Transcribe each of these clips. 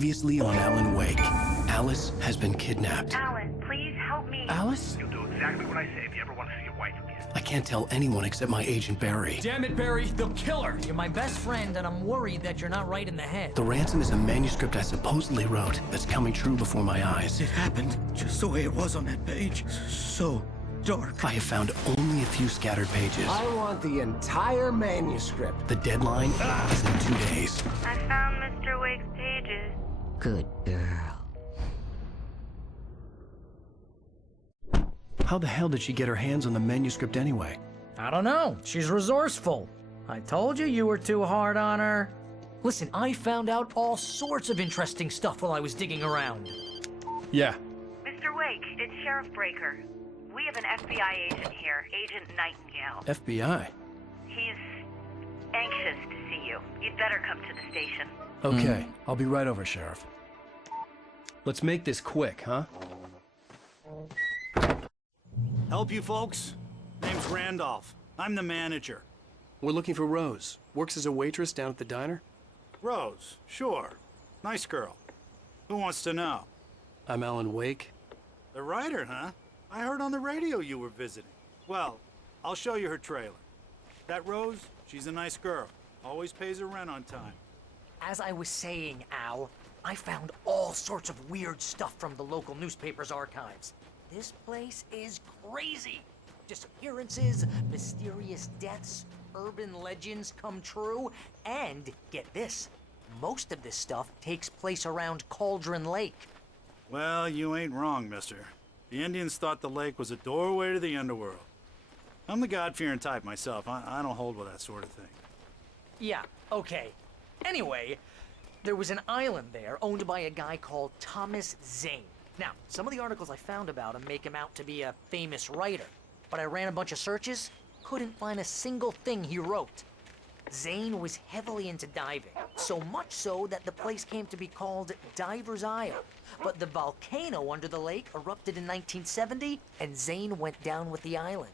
Previously on Alan Wake, Alice has been kidnapped. Alan, please help me. Alice? You'll do exactly what I say if you ever want to see your wife again. I can't tell anyone except my agent Barry. Damn it, Barry, they'll kill her! You're my best friend, and I'm worried that you're not right in the head. The ransom is a manuscript I supposedly wrote that's coming true before my eyes. It happened just the way it was on that page. So dark. I have found only a few scattered pages. I want the entire manuscript. The deadline is in 2 days. I found Mr. Wake's pages. Good girl. How the hell did she get her hands on the manuscript anyway? I don't know. She's resourceful. I told you you were too hard on her. Listen, I found out all sorts of interesting stuff while I was digging around. Yeah. Mr. Wake, it's Sheriff Breaker. We have an FBI agent here, Agent Nightingale. FBI? He's anxious to see you. You'd better come to the station. Okay, I'll be right over, Sheriff. Let's make this quick, huh? Help you folks? Name's Randolph. I'm the manager. We're looking for Rose. Works as a waitress down at the diner. Rose, sure. Nice girl. Who wants to know? I'm Alan Wake. The writer, huh? I heard on the radio you were visiting. Well, I'll show you her trailer. That Rose, she's a nice girl. Always pays her rent on time. As I was saying, Al, I found all sorts of weird stuff from the local newspaper's archives. This place is crazy. Disappearances, mysterious deaths, urban legends come true, and get this, most of this stuff takes place around Cauldron Lake. Well, you ain't wrong, mister. The Indians thought the lake was a doorway to the underworld. I'm the God-fearing type myself. I don't hold with that sort of thing. Yeah, okay. Anyway, there was an island there owned by a guy called Thomas Zane. Now, some of the articles I found about him make him out to be a famous writer, but I ran a bunch of searches, couldn't find a single thing he wrote. Zane was heavily into diving, so much so that the place came to be called Diver's Isle. But the volcano under the lake erupted in 1970, and Zane went down with the island.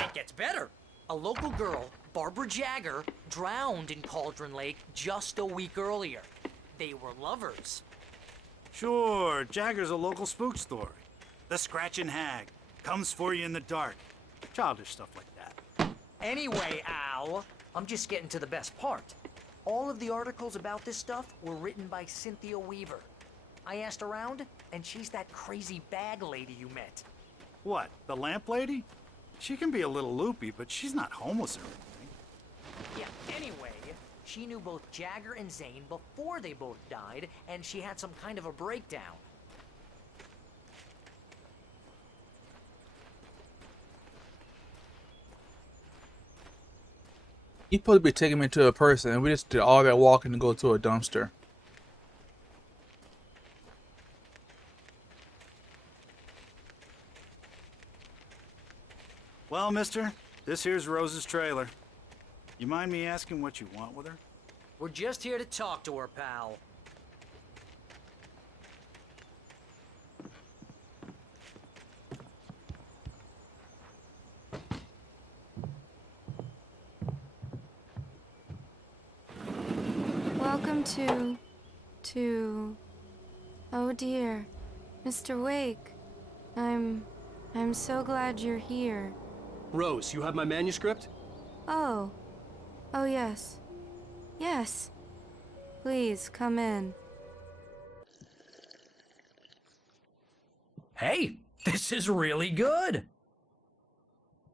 It gets better. A local girl, Barbara Jagger, drowned in Cauldron Lake just a week earlier. They were lovers. Sure, Jagger's a local spook story. The Scratching Hag comes for you in the dark. Childish stuff like that. Anyway, Al, I'm just getting to the best part. All of the articles about this stuff were written by Cynthia Weaver. I asked around, and she's that crazy bag lady you met. What, the lamp lady? She can be a little loopy, but she's not homeless or anything. Yeah, anyway, she knew both Jagger and Zane before they both died, and she had some kind of a breakdown. He's supposed to be taking me to a person, and we just did all that walking to go to a dumpster. Well, mister, this here's Rose's trailer. You mind me asking what you want with her? We're just here to talk to her, pal. Welcome to... Oh dear, Mr. Wake. I'm so glad you're here. Rose, you have my manuscript? Oh. Oh yes. Yes. Please, come in. Hey, this is really good.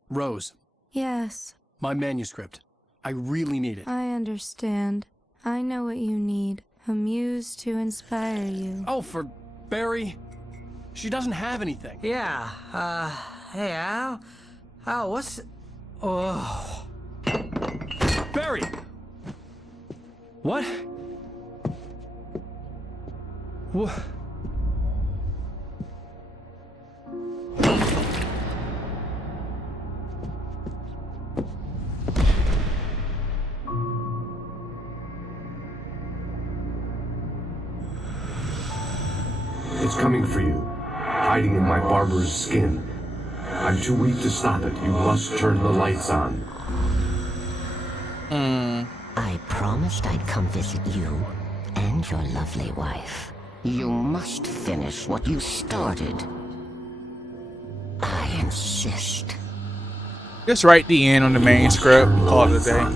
Rose, Yes, my manuscript. I really need it. I understand. I know what you need. A muse to inspire you. Oh, for Barry? She doesn't have anything. Yeah, hey, Al? Al, what's... Oh... Barry! What? What? It's coming for you, hiding in my barber's skin. I'm too weak to stop it. You must turn the lights on. I promised I'd come visit you and your lovely wife. You must finish what you started. I insist. Just write the end on the main script. Call it a day.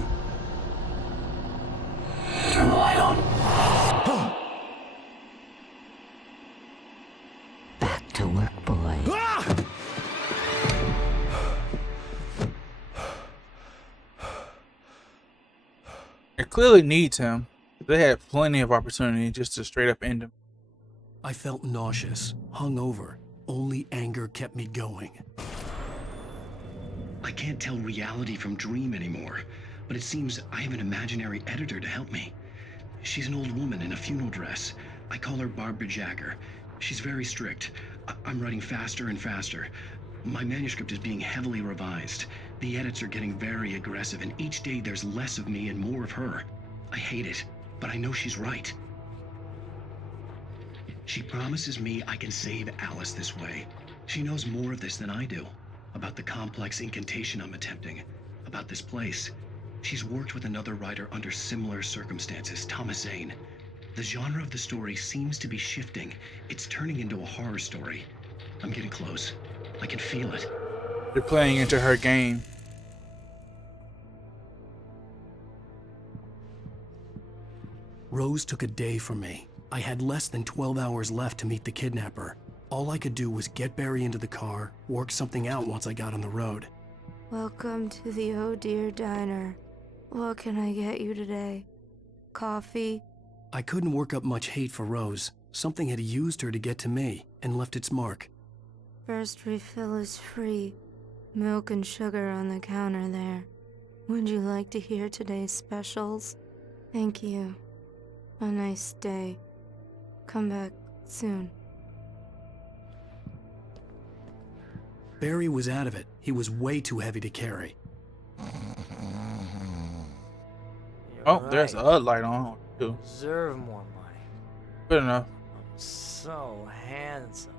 Turn the light on. Back to work, boy. It clearly needs him. They had plenty of opportunity just to straight up end him. I felt nauseous, hungover. Only anger kept me going. I can't tell reality from dream anymore, but it seems I have an imaginary editor to help me. She's an old woman in a funeral dress. I call her Barbara Jagger. She's very strict. I'm writing faster and faster. My manuscript is being heavily revised. The edits are getting very aggressive, and each day there's less of me and more of her. I hate it, but I know she's right. She promises me I can save Alice this way. She knows more of this than I do. About the complex incantation I'm attempting. About this place. She's worked with another writer under similar circumstances, Thomas Zane. The genre of the story seems to be shifting. It's turning into a horror story. I'm getting close. I can feel it. They're playing into her game. Rose took a day from me. I had less than 12 hours left to meet the kidnapper. All I could do was get Barry into the car, work something out once I got on the road. Welcome to the Oh Dear Diner. What can I get you today? Coffee? I couldn't work up much hate for Rose. Something had used her to get to me and left its mark. First refill is free. Milk and sugar on the counter there. Would you like to hear today's specials? Thank you. A nice day. Come back soon. Barry was out of it. He was way too heavy to carry. Oh, there's a light on too. Deserve more money. Good enough. I'm so handsome.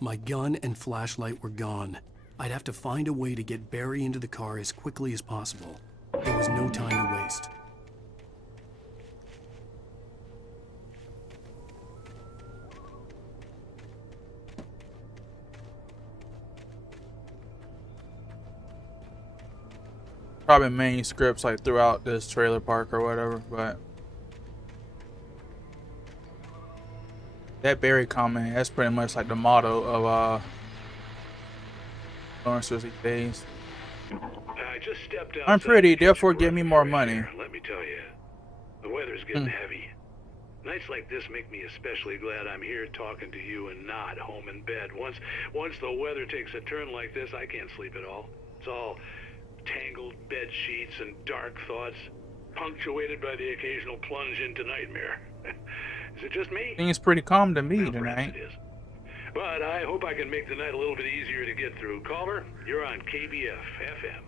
My gun and flashlight were gone. I'd have to find a way to get Barry into the car as quickly as possible. There was no time to waste. Probably manuscripts like throughout this trailer park or whatever, but that Barry comment, that's pretty much like the motto of Lawrence these days. I just stepped out. I'm pretty, therefore give me more money. Let me tell you, the weather's getting heavy. Nights like this make me especially glad I'm here talking to you and not home in bed. Once the weather takes a turn like this, I can't sleep at all. It's all tangled bed sheets and dark thoughts, punctuated by the occasional plunge into nightmare. Is it just me? Things pretty calm to me Well, tonight. perhaps it is. But I hope I can make the night a little bit easier to get through. Culver, you're on KBF FM.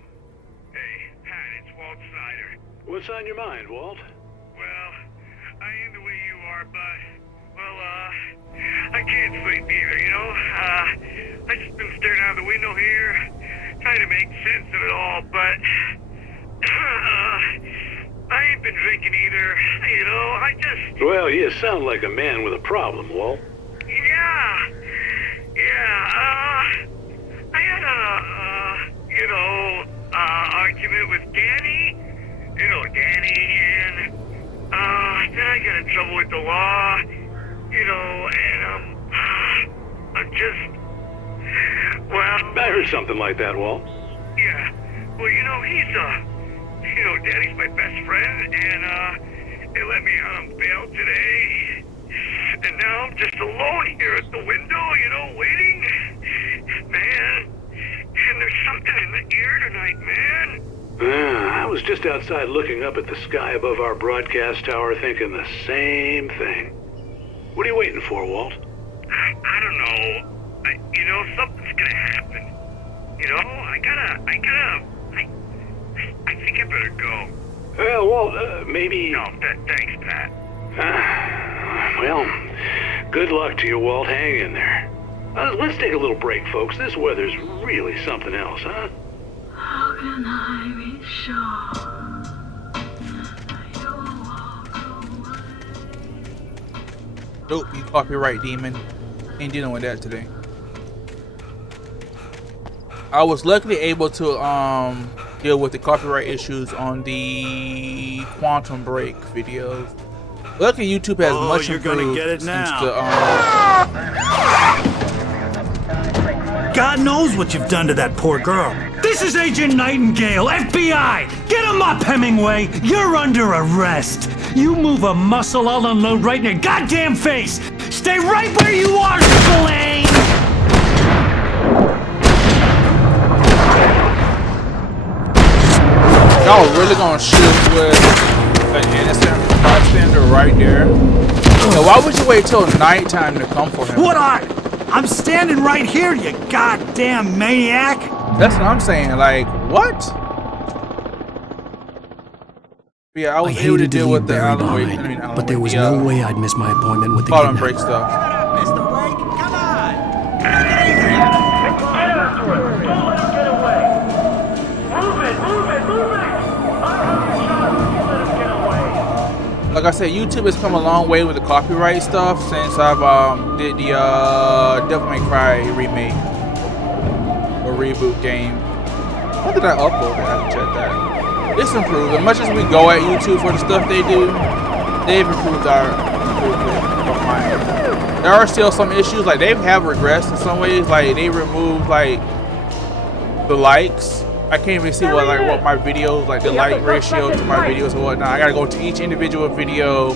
Hey, Pat, it's Walt Snyder. What's on your mind, Walt? Well, I ain't the way you are, but, well, I can't sleep either, you know? I just been staring out the window here, trying to make sense of it all, but, I ain't been drinking either, you know? I just... Well, you sound like a man with a problem, Walt. I had a, argument with Danny, and, then I got in trouble with the law, and, I'm just, well... I heard something like that, Walt. Yeah, well, Danny's my best friend, and, they let me out on bail today, and now I'm just alone here at the window, waiting. Man, and there's something in the air tonight, man. I was just outside looking up at the sky above our broadcast tower thinking the same thing. What are you waiting for, Walt? I don't know. Something's gonna happen. I think I better go. Well, Walt, maybe... No, thanks, Pat. Well, good luck to you, Walt. Hang in there. Let's take a little break, folks. This weather's really something else, huh? How can I be sure you'll walk away? Nope, you copyright demon. Ain't dealing with that today. I was luckily able to deal with the copyright issues on the Quantum Break videos. Luckily, YouTube has much you're improved gonna get it since now. God knows what you've done to that poor girl. This is Agent Nightingale, FBI! Get him up, Hemingway! You're under arrest! You move a muscle, I'll unload right in your goddamn face! Stay right where you are, Spillane! Y'all really gonna shoot with an innocent bystander right there? Now, why would you wait till nighttime to come for him? I'm standing right here, you goddamn maniac! That's what I'm saying, like, what? Yeah, I was able to hated to deal leave with the Barry alleyway, behind, but there was no way I'd miss my appointment with the Quantum kidnapper. Break stuff. Mr. Blake, come on! Get easy! Get after him! Don't let him get away! Move it! Move it! Move it! I'll have your shot! Don't let him get away! Like I said, YouTube has come a long way with the copyright stuff since I've did the Devil May Cry remake or reboot game. When did I upload it? I have to check that. It's improved. As much as we go at YouTube for the stuff they do, they've improved mine. There are still some issues, like they have regressed in some ways. Like they removed like the likes. I can't even see what my videos, like the like ratio to my videos and whatnot. I gotta go to each individual video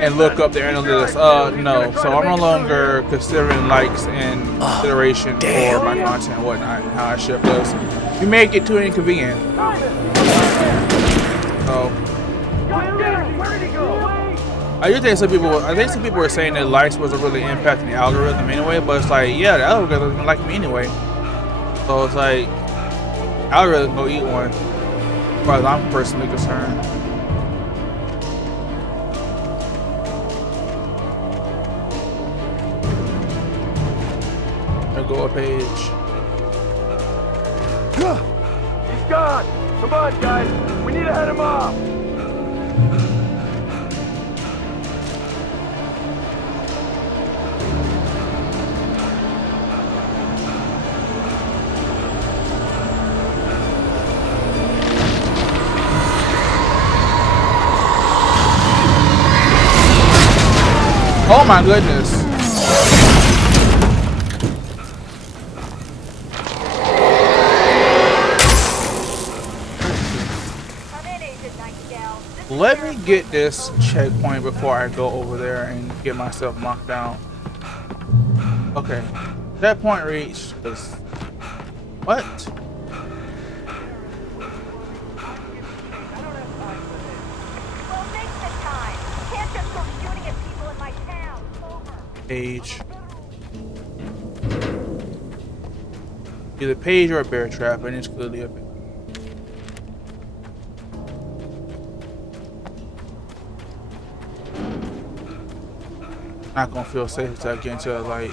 and look up their analytics. No, so I'm no longer considering likes in consideration for my content and whatnot and how I ship those. You make it too inconvenient. So I do think some people were saying that likes wasn't really impacting the algorithm anyway, but it's like, yeah, the algorithm doesn't like me anyway. So it's like algorithm go eat one, as far as I'm personally concerned. I'll go a page. He's gone! Come on, guys! We need to head him off! Oh my goodness. Let me get this checkpoint before I go over there and get myself knocked down. Okay. Checkpoint reached. What? Page. Either page or a bear trap, and it's clearly a bear. Not gonna feel safe until I get into the light.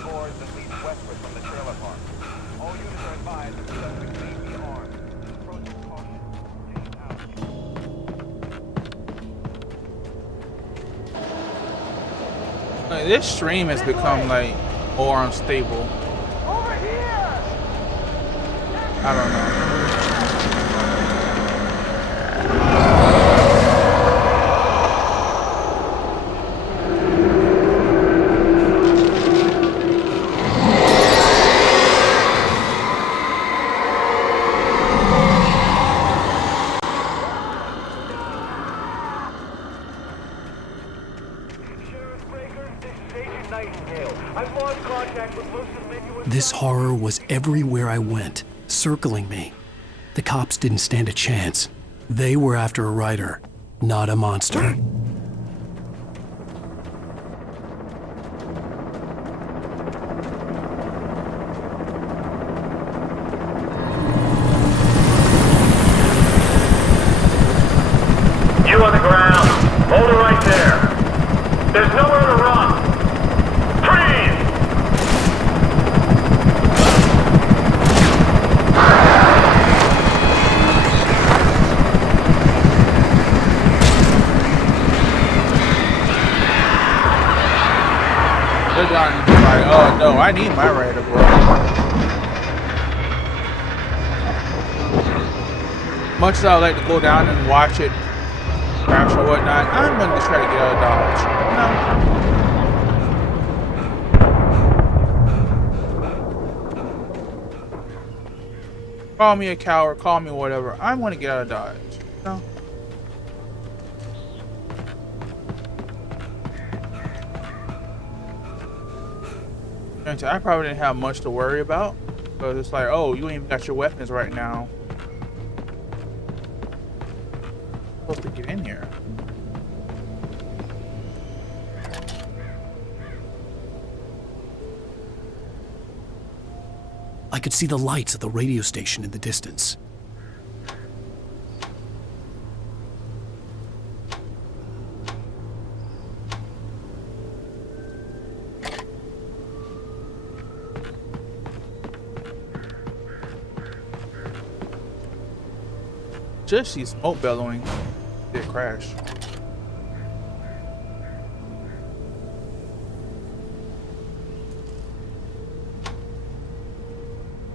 Like, this stream has become like more unstable. I don't know. This horror was everywhere I went, circling me. The cops didn't stand a chance. They were after a writer, not a monster. There's nowhere to run. Freeze! They're down like, oh no, I need my radar, bro. Much as I would like to go down and watch it crash or whatnot, I'm going to try to get out of Dodge. No. Call me a coward, call me whatever. I'm going to get out of Dodge. No. I probably didn't have much to worry about, because it's like, oh, you ain't even got your weapons right now. I'm supposed to get in here. I could see the lights at the radio station in the distance. Just see smoke bellowing. It crashed.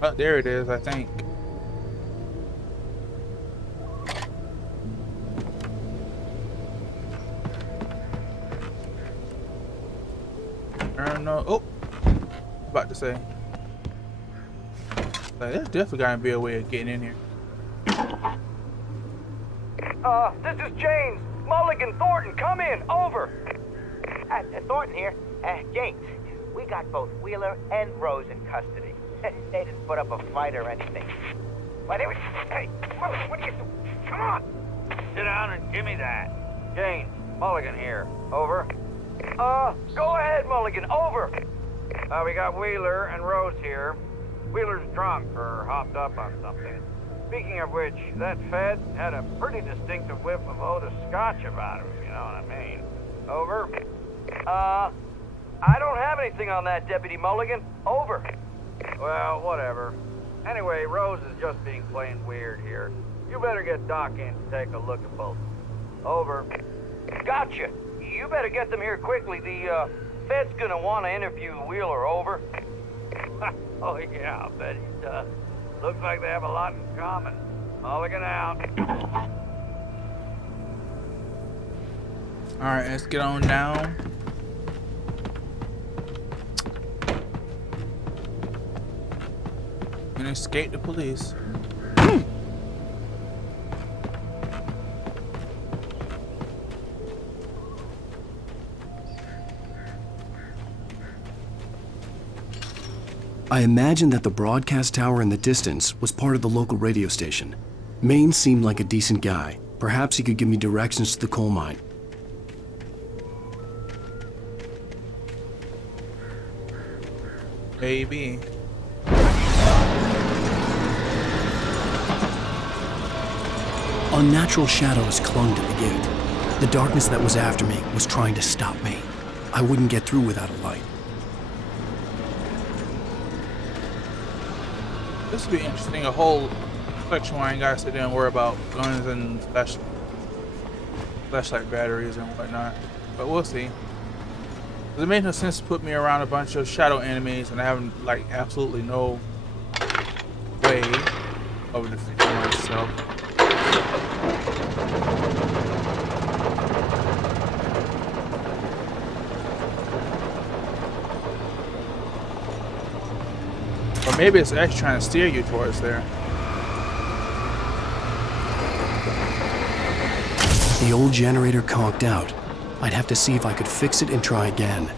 Oh, there it is, I think. I don't know. Oh, about to say. Like, there's definitely gotta be a way of getting in here. This is James. Mulligan, Thornton, come in. Over. Thornton here. James, we got both Wheeler and Rose in custody. They didn't put up a fight or anything. Why, they were... Hey, what are you doing? Come on. Sit down and give me that. James, Mulligan here. Over. Go ahead, Mulligan. Over. We got Wheeler and Rose here. Wheeler's drunk or hopped up on something. Speaking of which, that Fed had a pretty distinctive whiff of Otis Scotch about him, you know what I mean. Over. I don't have anything on that, Deputy Mulligan. Over. Well, whatever. Anyway, Rose is just being plain weird here. You better get Doc in to take a look at both. Over. Gotcha. You better get them here quickly. The, Fed's gonna want to interview Wheeler. Over. Oh, yeah, I bet he does. Looks like they have a lot in common. Mulligan out. Alright, let's get on down. And escape the police. I imagined that the broadcast tower in the distance was part of the local radio station. Maine seemed like a decent guy. Perhaps he could give me directions to the coal mine. Maybe. Unnatural shadows clung to the gate. The darkness that was after me was trying to stop me. I wouldn't get through without a light. This would be interesting. A whole section where I ain't gotta sit there and worry about guns and flashlight batteries and whatnot. But we'll see. It made no sense to put me around a bunch of shadow enemies and I have like absolutely no way of defending myself. Or maybe it's actually trying to steer you towards there. The old generator conked out. I'd have to see if I could fix it and try again.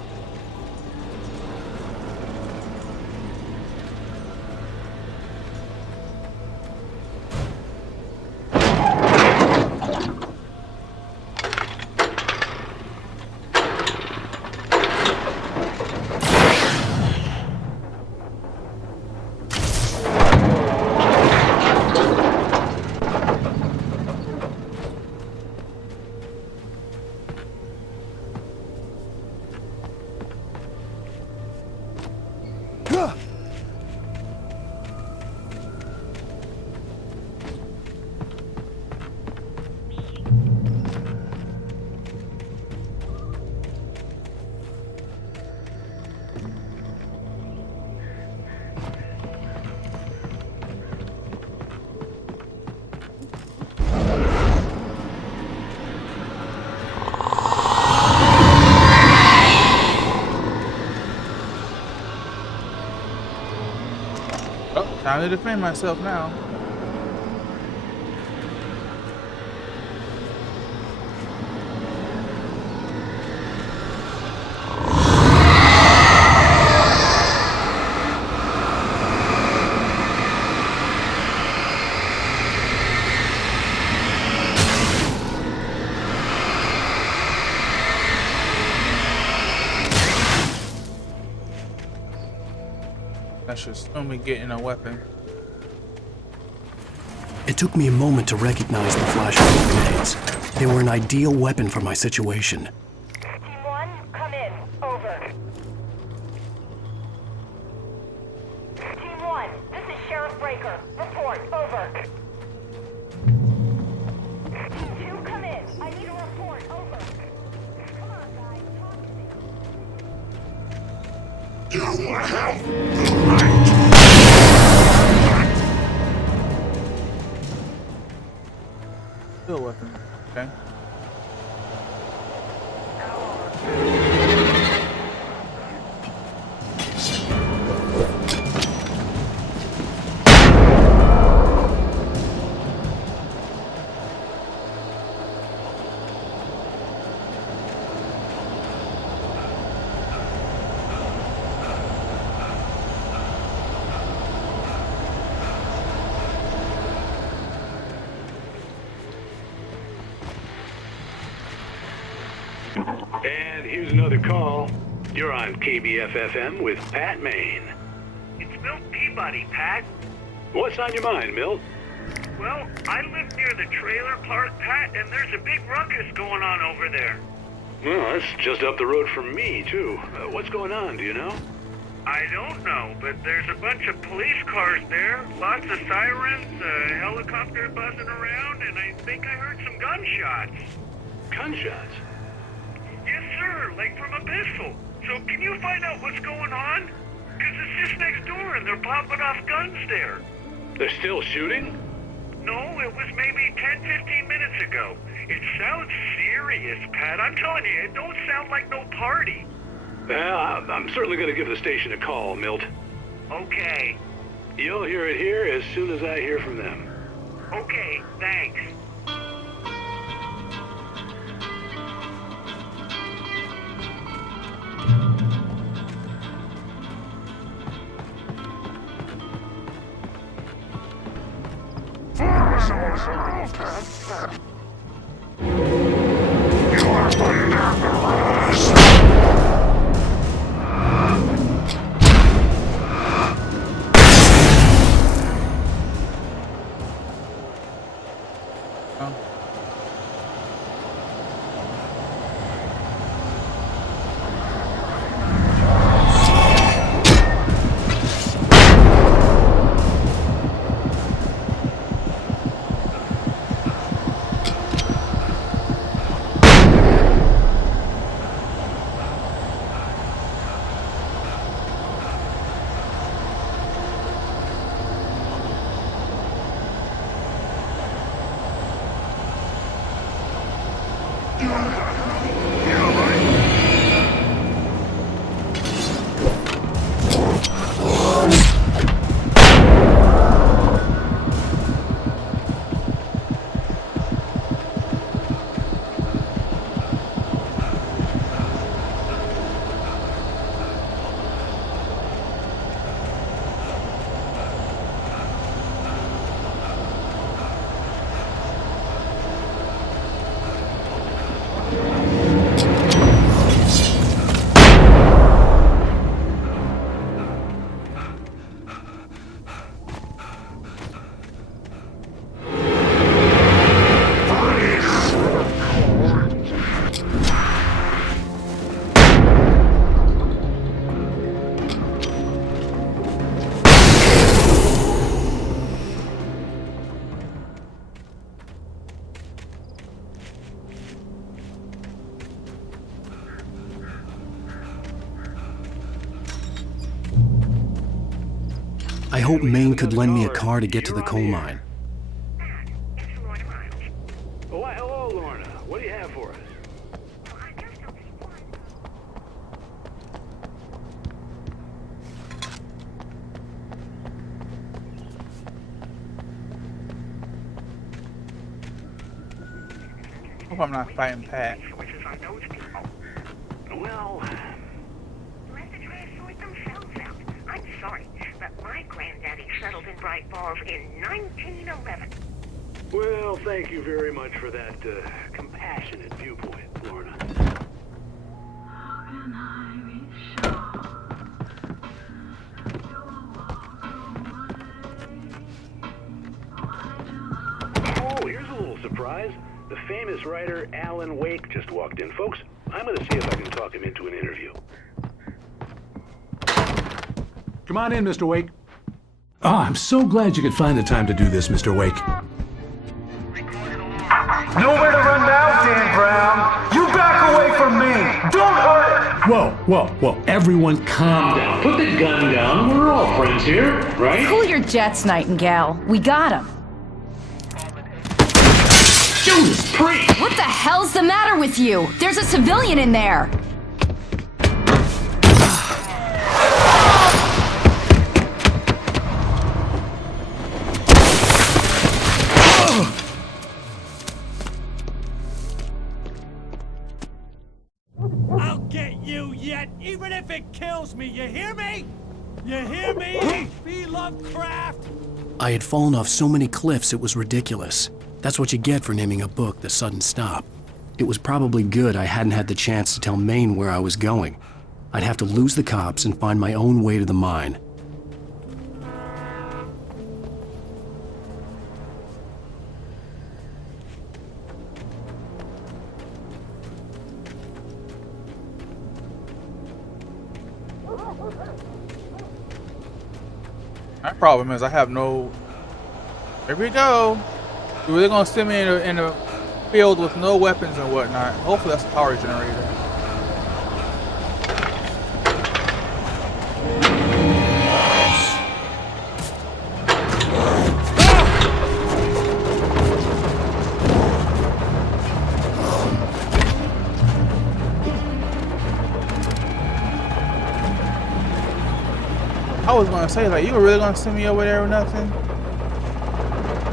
Time to defend myself now. I should assume we getting a weapon. It took me a moment to recognize the flashbang grenades. They were an ideal weapon for my situation. Team 1, come in. Over. Team 1, this is Sheriff Breaker. Report. Over. Team 2, come in. I need a report. Over. Come on, guys. Talk to me. You have Still a weapon. Okay. And here's another call. You're on KBF-FM with Pat Maine. It's Milt Peabody, Pat. What's on your mind, Milt? Well, I live near the trailer park, Pat, and there's a big ruckus going on over there. Well, that's just up the road from me, too. What's going on, do you know? I don't know, but there's a bunch of police cars there, lots of sirens, a helicopter buzzing around, and I think I heard some gunshots. Gunshots? Yes, sir, like from a pistol. So can you find out what's going on? Because it's just next door and they're popping off guns there. They're still shooting? No, it was maybe 10-15 minutes ago. It sounds serious, Pat. I'm telling you, it don't sound like no party. Well, I'm certainly going to give the station a call, Milt. Okay. You'll hear it here as soon as I hear from them. Okay, thanks. I hope Maine could lend me a car to get to the coal mine. Oh, why, hello, Lorna. What do you have for us? Hope I'm not fighting Pat. Well, Let the try to sort themselves out. I'm sorry, but my granddaddy settled in Bright Falls in 1911. well, thank you very much for that compassionate viewpoint, Lorna. How can I be sure Oh, here's a little surprise. The famous writer Alan Wake just walked in. Folks, I'm going to see if I can talk him into an interview. Come on in, Mr. Wake. Oh, I'm so glad you could find the time to do this, Mr. Wake. Nowhere to run now, Dan Brown. You back away from me. Don't hurt it. Whoa. Everyone calm down. Put the gun down. We're all friends here, right? Cool your jets, Nightingale. We got him. Judas Priest! What the hell's the matter with you? There's a civilian in there. I'll get you yet, even if it kills me. You hear me? You hear me? H.P. Lovecraft? I had fallen off so many cliffs it was ridiculous. That's what you get for naming a book The Sudden Stop. It was probably good I hadn't had the chance to tell Maine where I was going. I'd have to lose the cops and find my own way to the mine. My problem is I have no. Here we go. They're gonna send me in a field with no weapons and whatnot. Hopefully that's a power generator. I was gonna say, like, you were really gonna send me over there or nothing?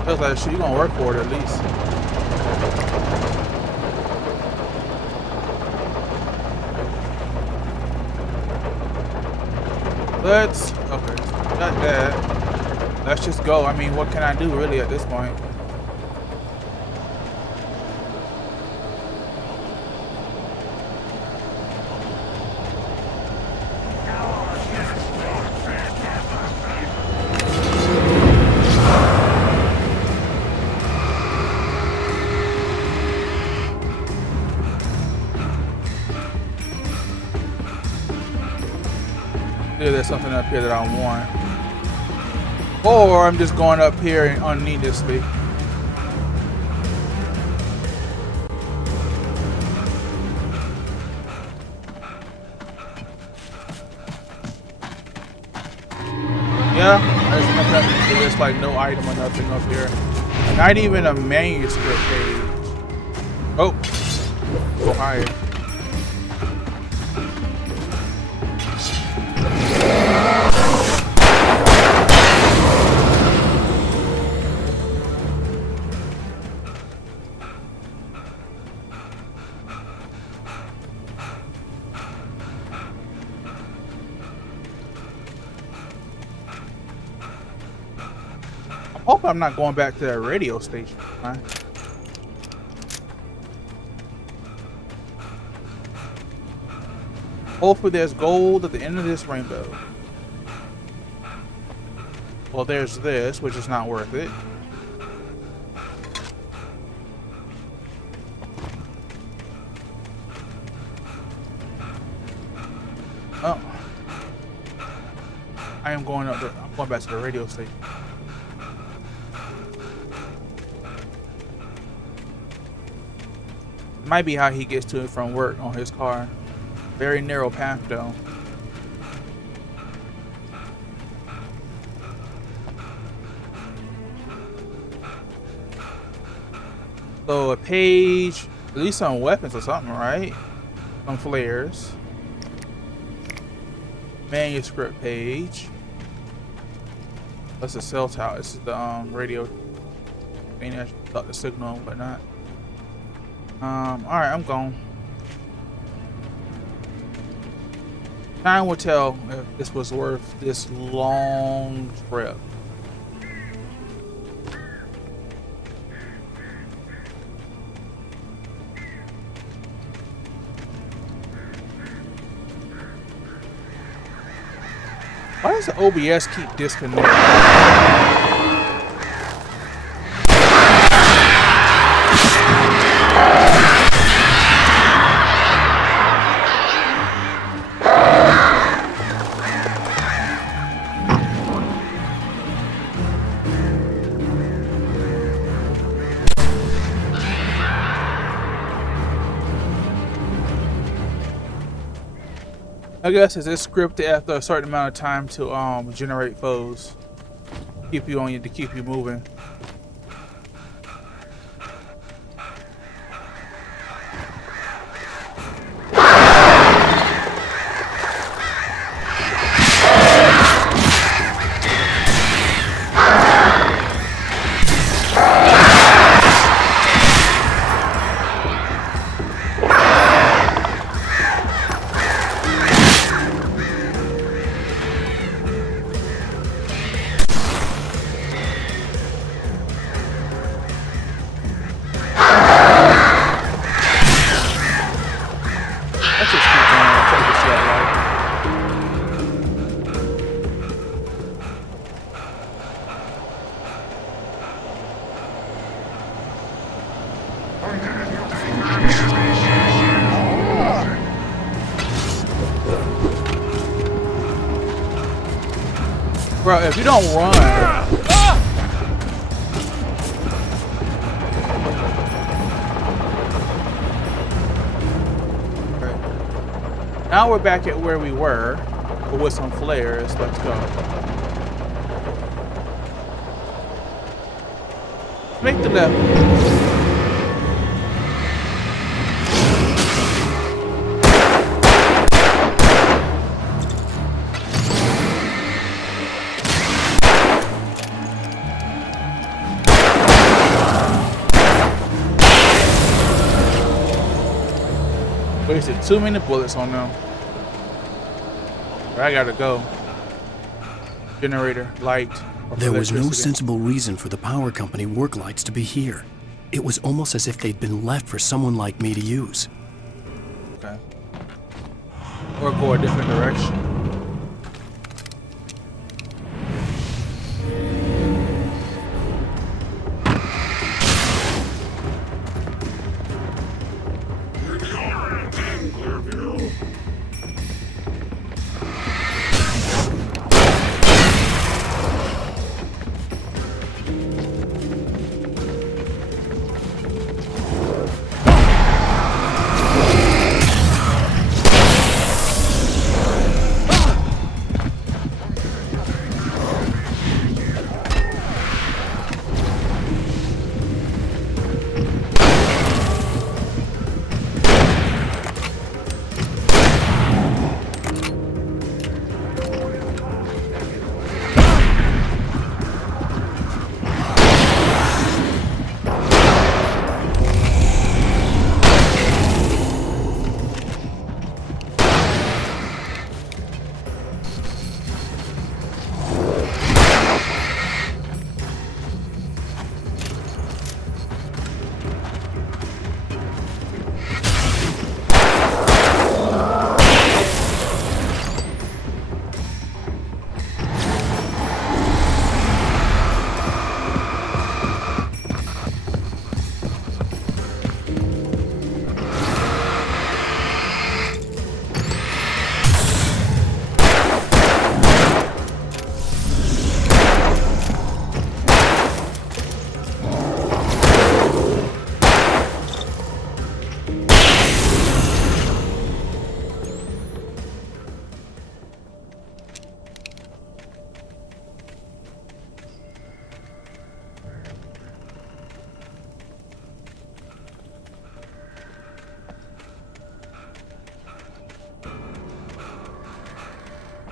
I was like, shit, you gonna work for it at least. Okay, got that. Let's just go. I mean, what can I do really at this point? There's something up here that I want, or I'm just going up here unneedlessly. Yeah, there's like no item or nothing up here, not even a manuscript page. Oh, go higher. I hope I'm not going back to that radio station. Huh? Hopefully there's gold at the end of this rainbow. Well, there's this, which is not worth it. Oh. I'm going back to the radio station. Might be how he gets to it from work on his car. Very narrow path though. So a page, at least some weapons or something, right? Some flares. Manuscript page. That's the cell tower. This is the radio thing that got the signal and whatnot. Alright, I'm gone. Time will tell if this was worth this long trip. Why does the OBS keep disconnecting? I guess it's scripted after a certain amount of time to generate foes, keep you on you to keep you moving. Bro, if you don't run. Right. Now we're back at where we were, but with some flares. Let's go. Make the left. Wasted too many bullets on them. But I gotta go. Generator, light. There was no sensible reason for the power company work lights to be here. It was almost as if they'd been left for someone like me to use. Okay. Or go a different direction.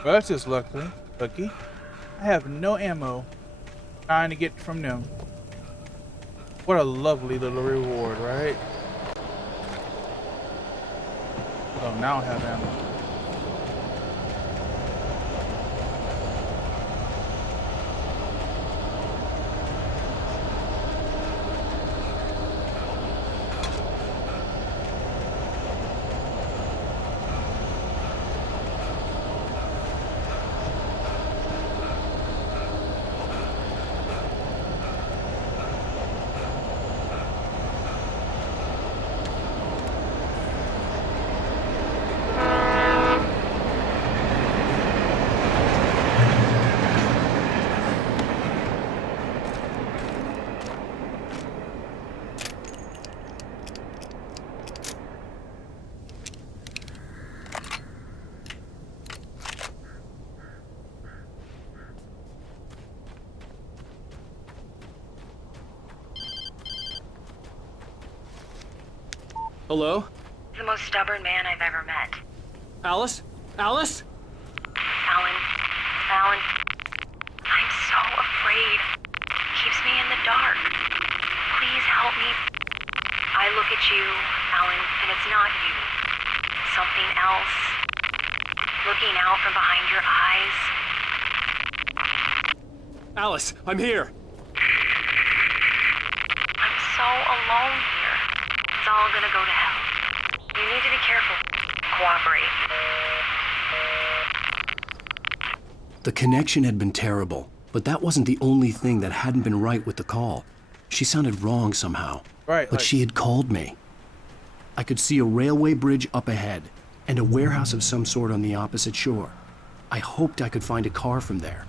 Well, that's just lucky. I have no ammo. Trying to get from them. What a lovely little reward, right? Oh, now I have ammo. Hello? The most stubborn man I've ever met. Alice? Alice? Alan. Alan. I'm so afraid. Keeps me in the dark. Please help me. I look at you, Alan, and it's not you. Something else. Looking out from behind your eyes. Alice, I'm here. I'm so alone here. It's all gonna go to hell. You need to be careful. Cooperate. The connection had been terrible, but that wasn't the only thing that hadn't been right with the call. She sounded wrong somehow. Right. But she had called me. I could see a railway bridge up ahead and a warehouse of some sort on the opposite shore. I hoped I could find a car from there.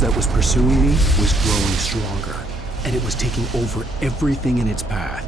That was pursuing me was growing stronger, and it was taking over everything in its path.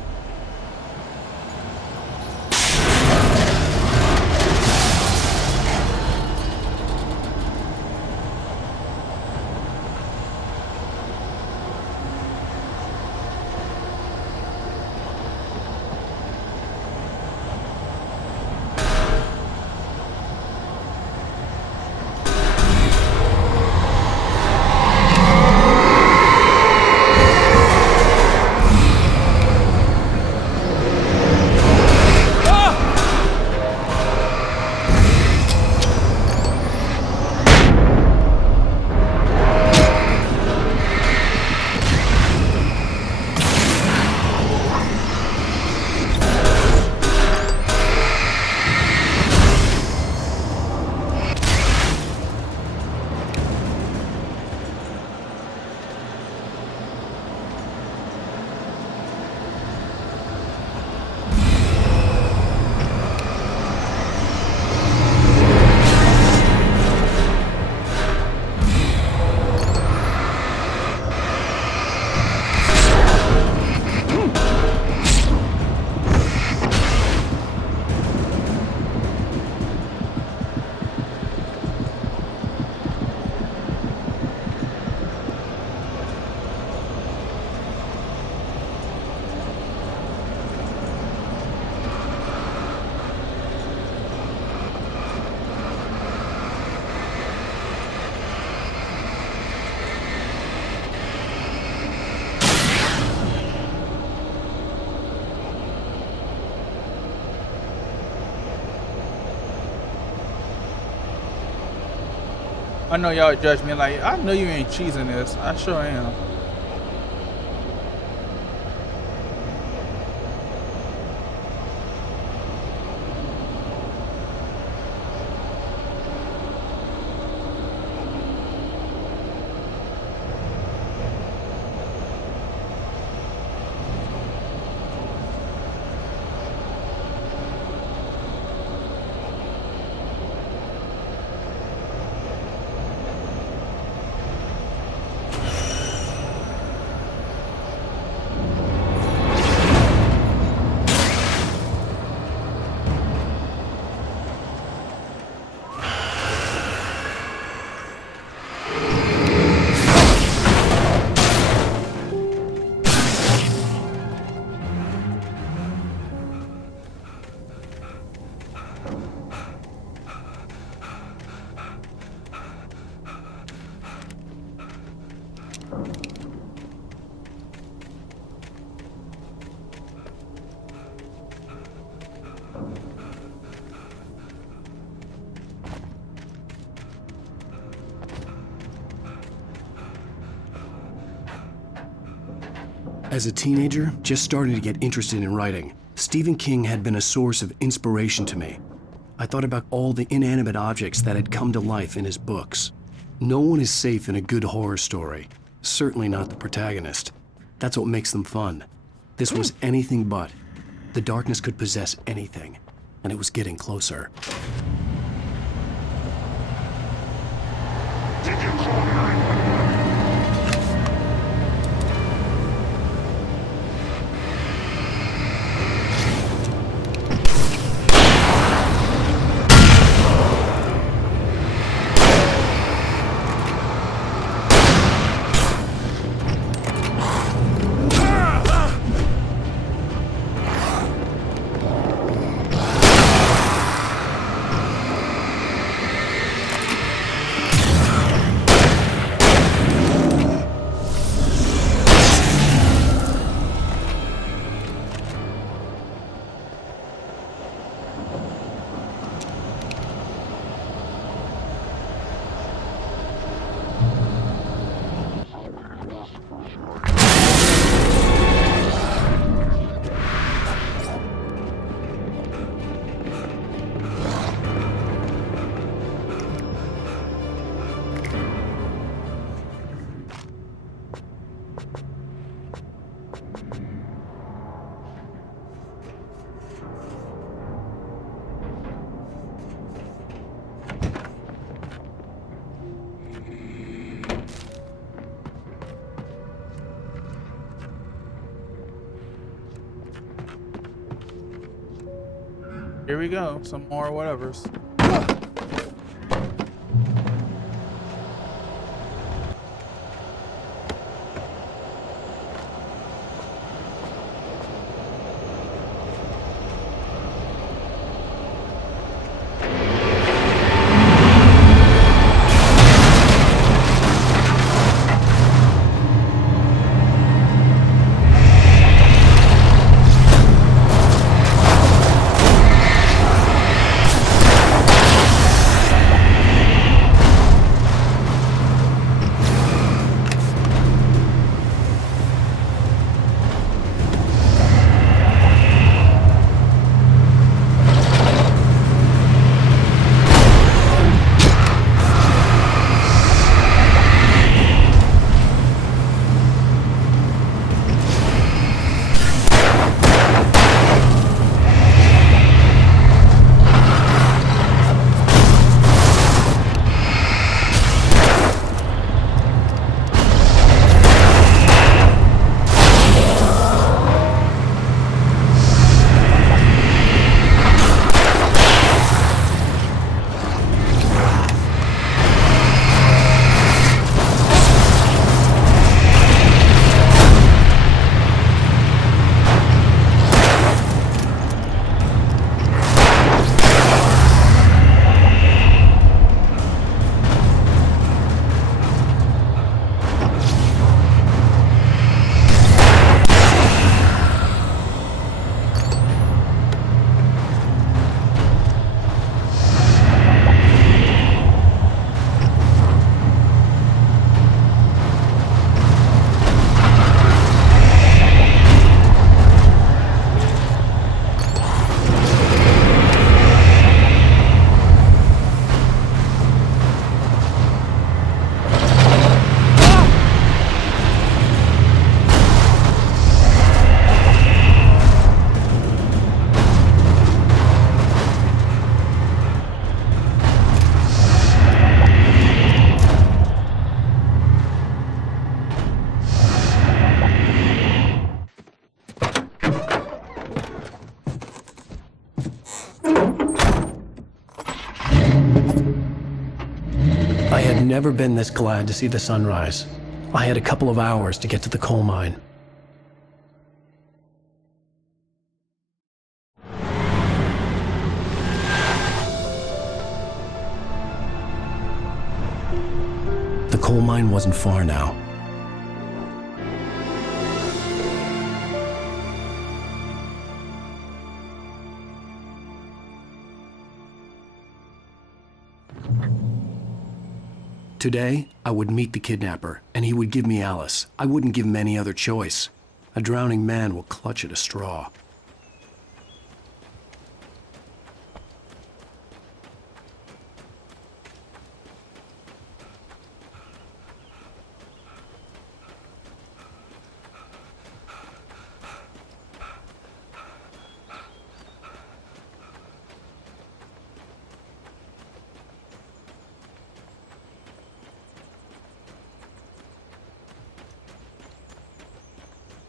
I know y'all judge me like, I know you ain't cheesing this. I sure am. As a teenager, just starting to get interested in writing, Stephen King had been a source of inspiration to me. I thought about all the inanimate objects that had come to life in his books. No one is safe in a good horror story, certainly not the protagonist. That's what makes them fun. This was anything but. The darkness could possess anything, and it was getting closer. Did you call 911? Here we go. Some more whatevers. I had never been this glad to see the sunrise. I had a couple of hours to get to the coal mine. The coal mine wasn't far now. Today, I would meet the kidnapper, and he would give me Alice. I wouldn't give him any other choice. A drowning man will clutch at a straw.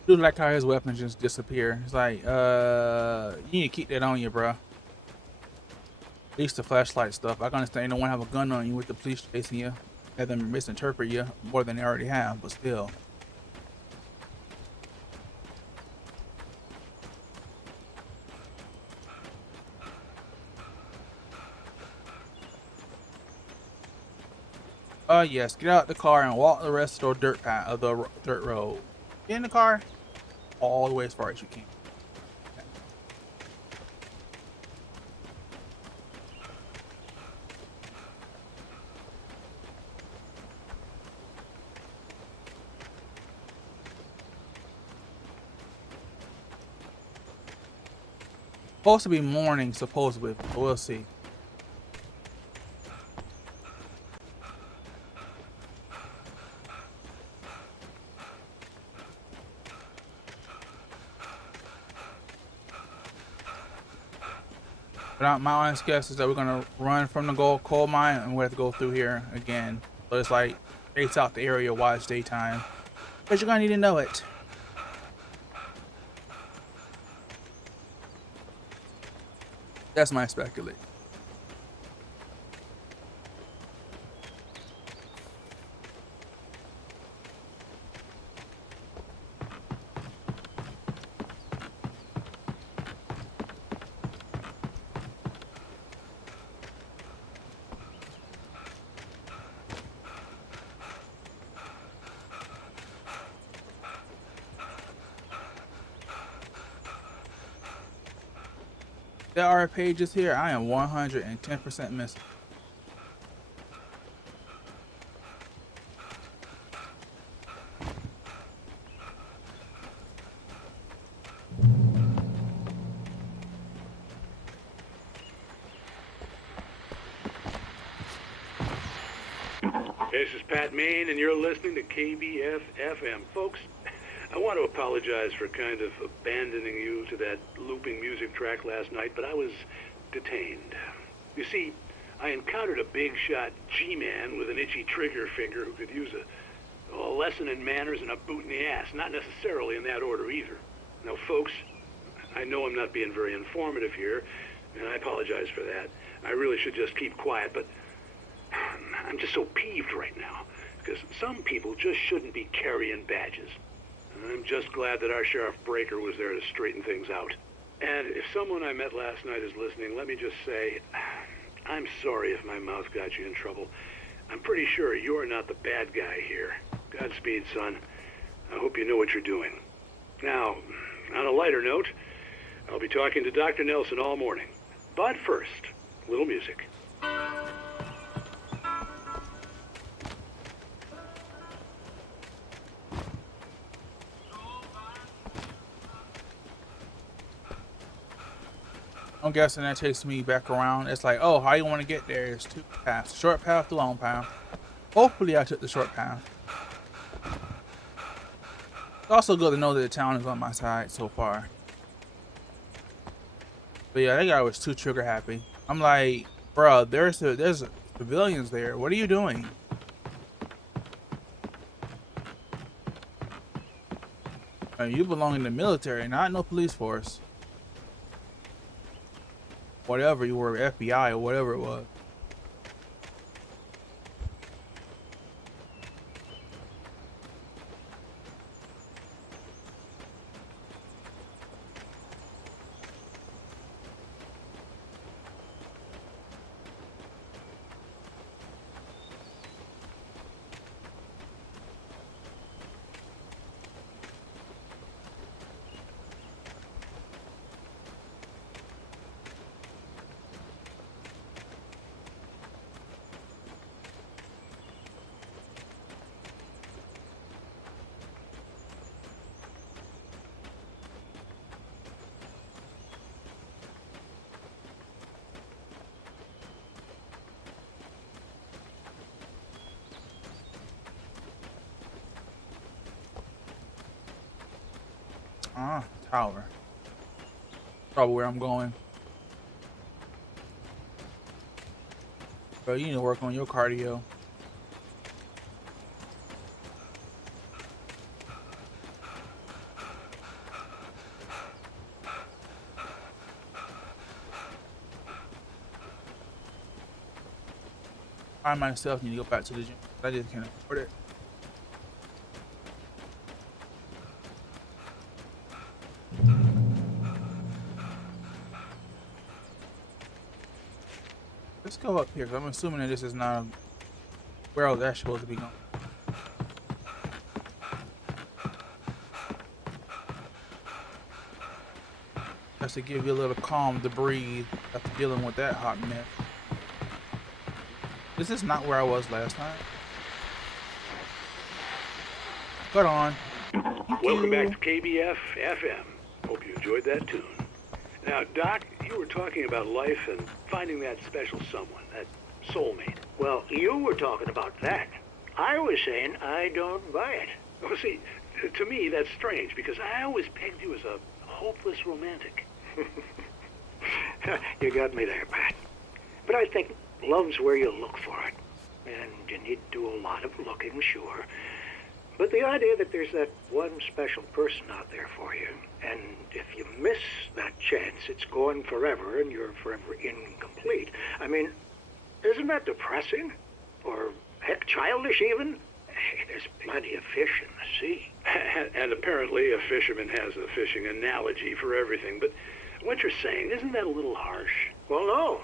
Dude, like how his weapons just disappear. It's like, you need to keep that on you, bro. At least the flashlight stuff. I can understand you don't want to have a gun on you with the police chasing you, have them misinterpret you more than they already have, but still. Yes, get out the car and walk the rest of the dirt path of the dirt road. Get in the car all the way as far as you can. Okay. Supposed to be morning, supposedly, but we'll see. But my honest guess is that we're gonna run from the coal mine and we have to go through here again. So it's like face out the area while it's daytime. But you're gonna need to know it. That's my speculation. There are pages here. I am 110% missing. This is Pat Main, and you're listening to KBF-FM. Folks, I want to apologize for kind of abandoning you to that looping music track last night, but I was detained. You see, I encountered a big-shot G-man with an itchy trigger finger who could use a lesson in manners and a boot in the ass, not necessarily in that order either. Now, folks, I know I'm not being very informative here, and I apologize for that. I really should just keep quiet, but I'm just so peeved right now, because some people just shouldn't be carrying badges. I'm just glad that our Sheriff Breaker was there to straighten things out. And if someone I met last night is listening, let me just say, I'm sorry if my mouth got you in trouble. I'm pretty sure you're not the bad guy here. Godspeed, son. I hope you know what you're doing. Now, on a lighter note, I'll be talking to Dr. Nelson all morning. But first, a little music. I'm guessing that takes me back around. It's like, oh, how you want to get there? It's two paths. Short path, the long path. Hopefully I took the short path. It's also good to know that the town is on my side so far. But yeah, that guy was too trigger happy. I'm like, bro, there's civilians there. What are you doing? You belong in the military, not no police force. Whatever you were, FBI or whatever it was. Tower. Probably where I'm going. But you need to work on your cardio. I myself need to go back to the gym. I just can't afford it. Let's go up here, 'cause I'm assuming that this is not where I was actually supposed to be going. Just to give you a little calm to breathe after dealing with that hot mess. This is not where I was last time. Hold on. Welcome back to KBF FM. Hope you enjoyed that tune. Now, Doc, you were talking about life and finding that special someone, that soulmate. Well, you were talking about that. I was saying I don't buy it. Well, see, to me, that's strange, because I always pegged you as a hopeless romantic. You got me there, Pat. But I think love's where you look for it. And you need to do a lot of looking, sure. But the idea that there's that one special person out there for you, and if you miss that chance, it's gone forever and you're forever incomplete. I mean, isn't that depressing? Or, heck, childish even? Hey, there's plenty of fish in the sea. And apparently a fisherman has a fishing analogy for everything, but what you're saying, isn't that a little harsh? Well, no.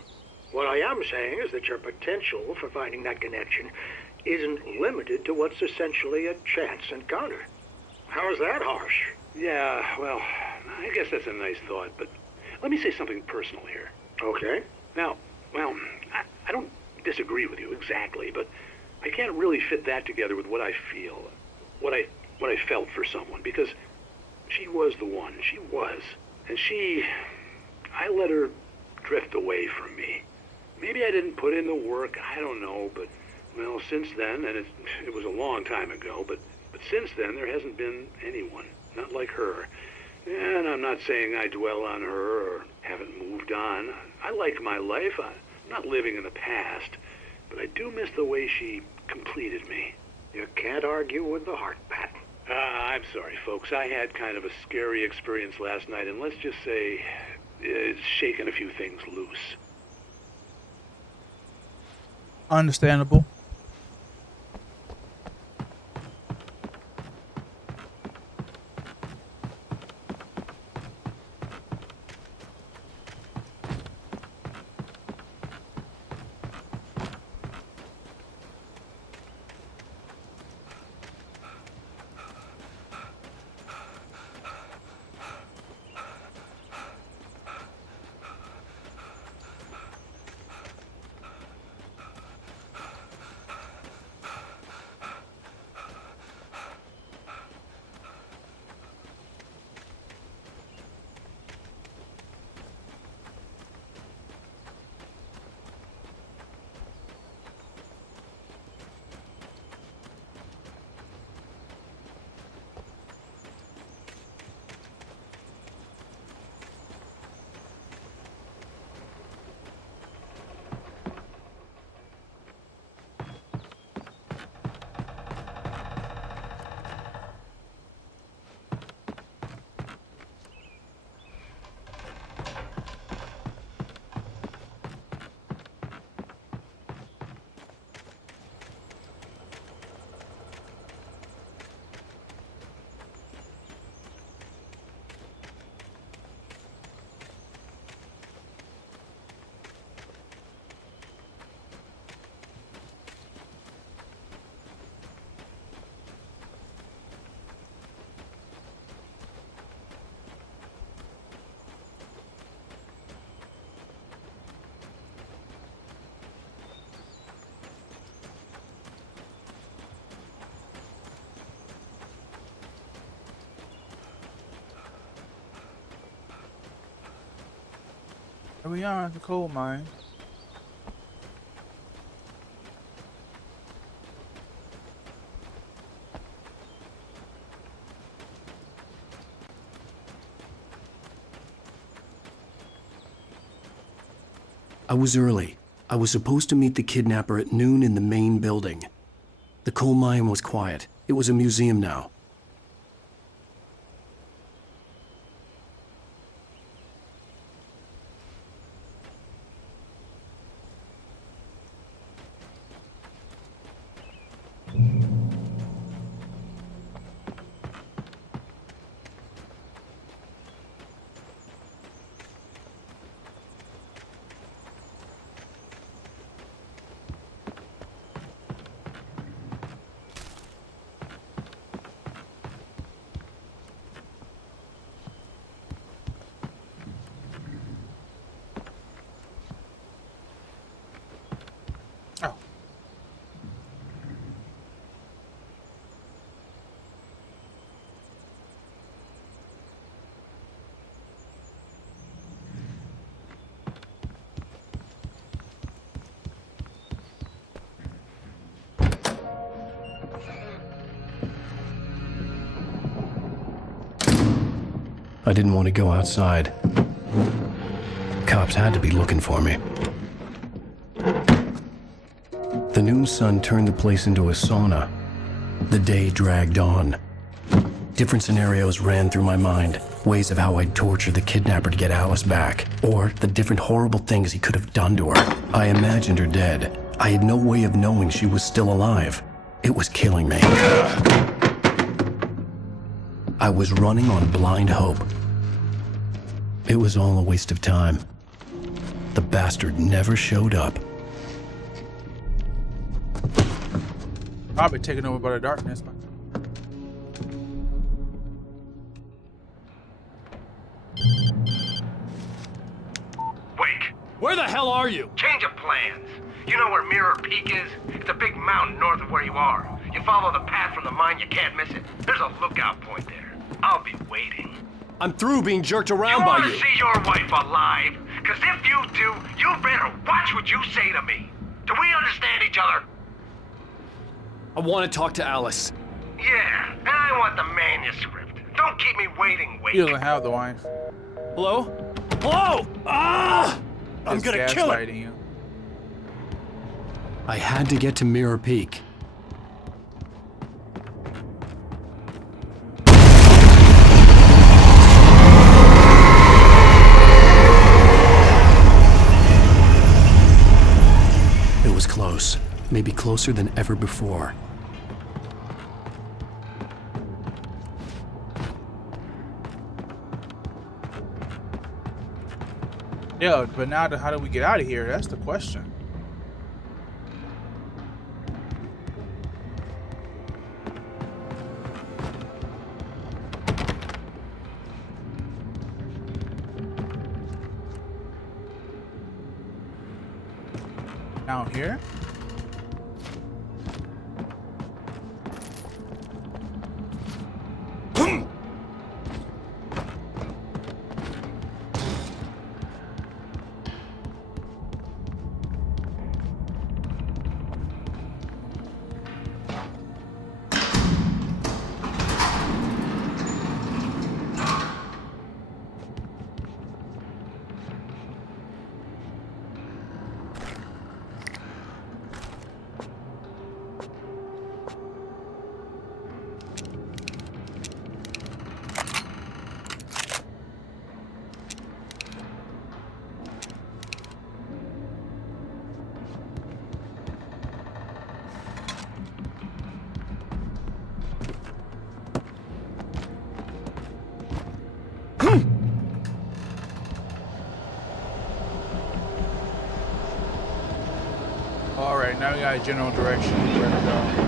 What I am saying is that your potential for finding that connection isn't limited to what's essentially a chance encounter. How is that harsh? Yeah, well, I guess that's a nice thought, but let me say something personal here. Okay. Now, well, I don't disagree with you exactly, but I can't really fit that together with what I feel, what I felt for someone, because she was the one. She was. And I let her drift away from me. Maybe I didn't put in the work, I don't know, but, well, since then, and it was a long time ago, but since then, there hasn't been anyone, not like her. And I'm not saying I dwell on her or haven't moved on. I like my life. I'm not living in the past, but I do miss the way she completed me. You can't argue with the heart, Pat. I'm sorry, folks. I had kind of a scary experience last night, and let's just say it's shaken a few things loose. Understandable. Here we are at the coal mine. I was early. I was supposed to meet the kidnapper at noon in the main building. The coal mine was quiet. It was a museum now. I didn't want to go outside. Cops had to be looking for me. The noon sun turned the place into a sauna. The day dragged on. Different scenarios ran through my mind. Ways of how I'd torture the kidnapper to get Alice back. Or the different horrible things he could have done to her. I imagined her dead. I had no way of knowing she was still alive. It was killing me. I was running on blind hope. It was all a waste of time. The bastard never showed up. Probably taken over by the darkness. Wake! Where the hell are you? Change of plans. You know where Mirror Peak is? It's a big mountain north of where you are. You follow the path from the mine, you can't miss it. There's a lookout point there. I'll be waiting. I'm through being jerked around by you. You want to see your wife alive? Because if you do, you better watch what you say to me. Do we understand each other? I want to talk to Alice. Yeah, and I want the manuscript. Don't keep me waiting, Wake. He doesn't have the wife. Hello? Hello! Ah! I'm gonna kill her! You. I had to get to Mirror Peak. It was close. Maybe closer than ever before. Yeah, but now how do we get out of here? That's the question. Down here? Alright, now we got a general direction where to go.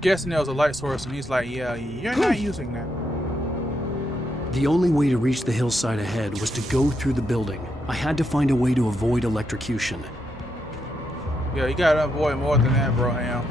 guessing there was a light source, and he's like, yeah, you're not using that. The only way to reach the hillside ahead was to go through the building. I had to find a way to avoid electrocution. Yeah, you gotta avoid more than that, bro, Ham.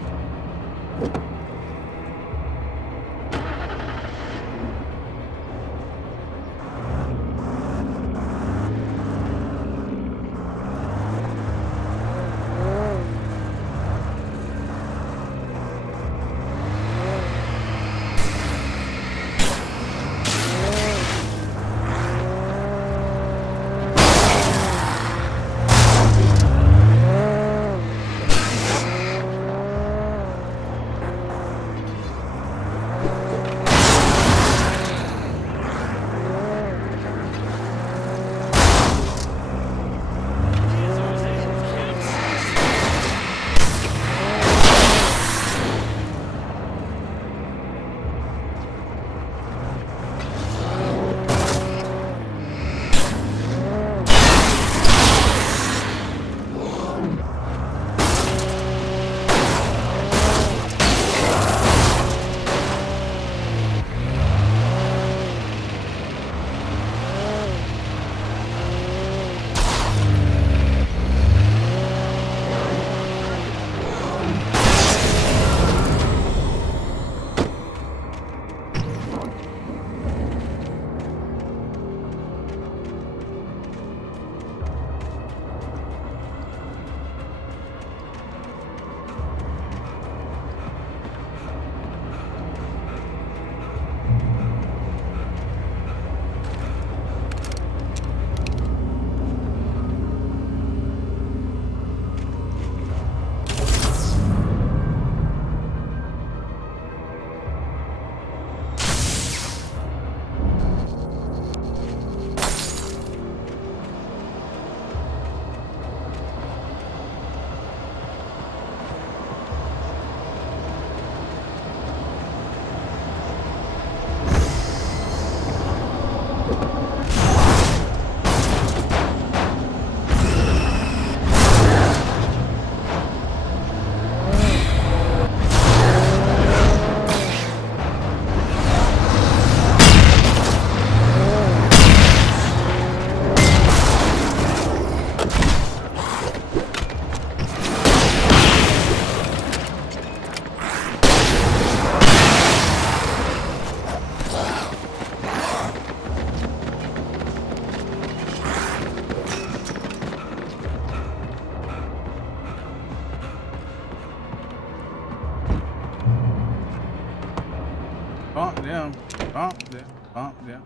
Bump them, bump them, bump them.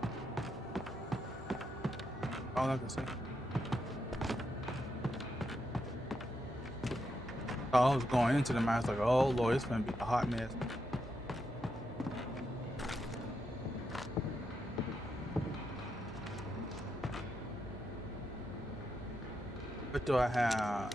All I can say. I was going into the mine, like, oh Lord, it's gonna be a hot mess. What do I have?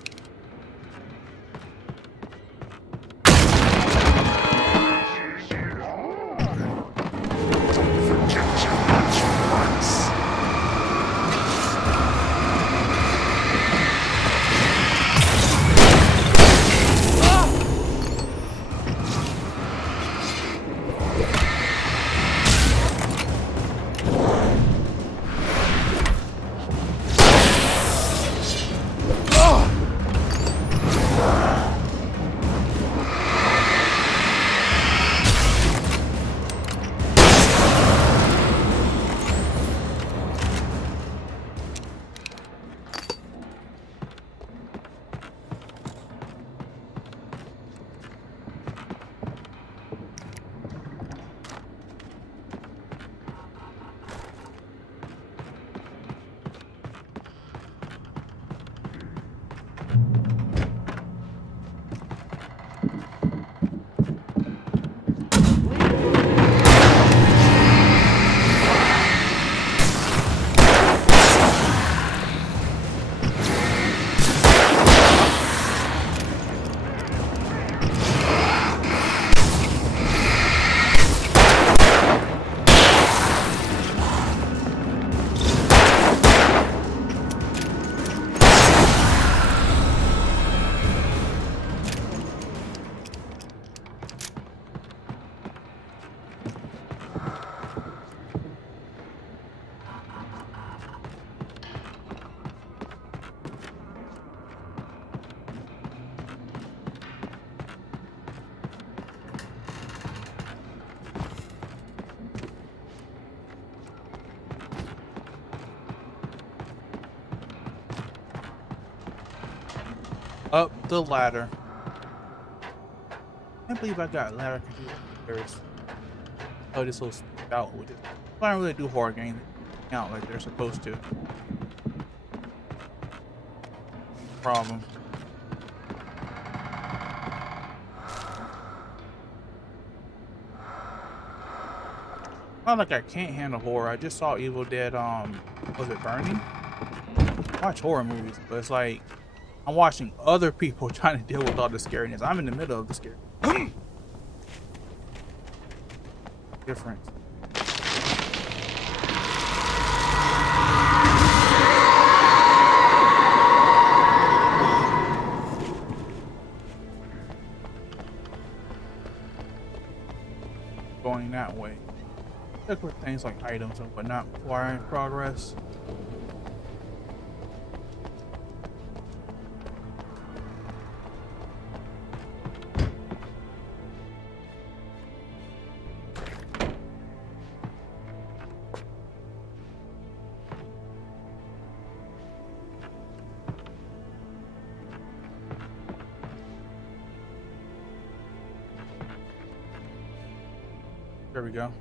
the ladder. I can't believe I got a ladder confused. Oh, this little scout with it. I don't really do horror games count like they're supposed to. Problem. Not like I can't handle horror. I just saw Evil Dead. Was it Burning? I watch horror movies, but it's like I'm watching other people trying to deal with all the scariness. I'm in the middle of the scare. Different. Going that way. Look for things like items and whatnot before I progress. There we go.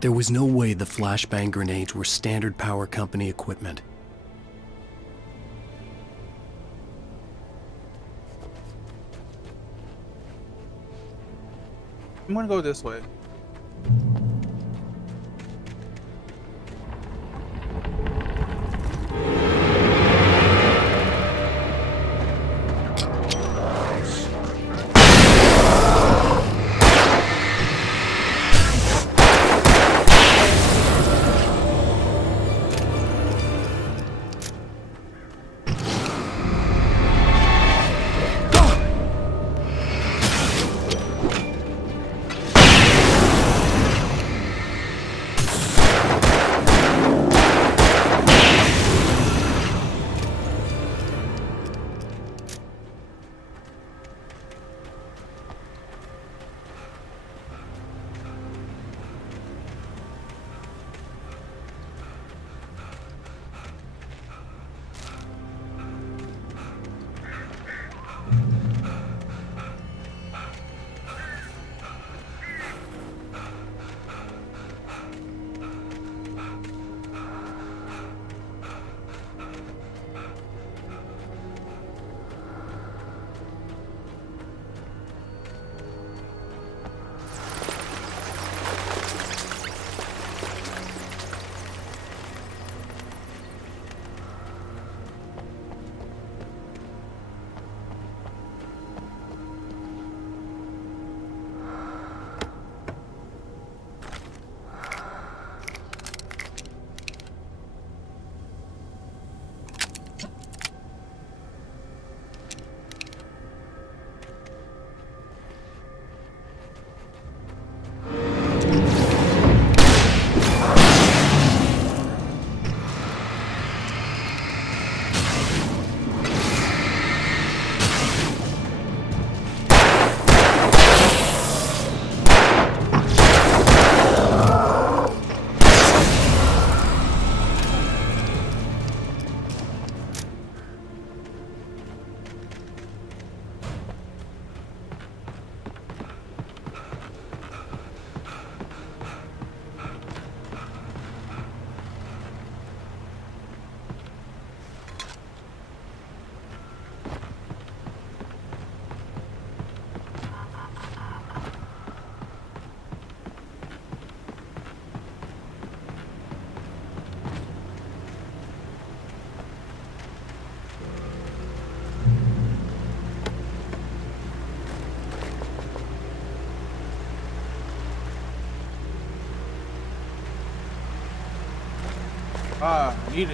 There was no way the flashbang grenades were Standard Power Company equipment. I'm gonna go this way.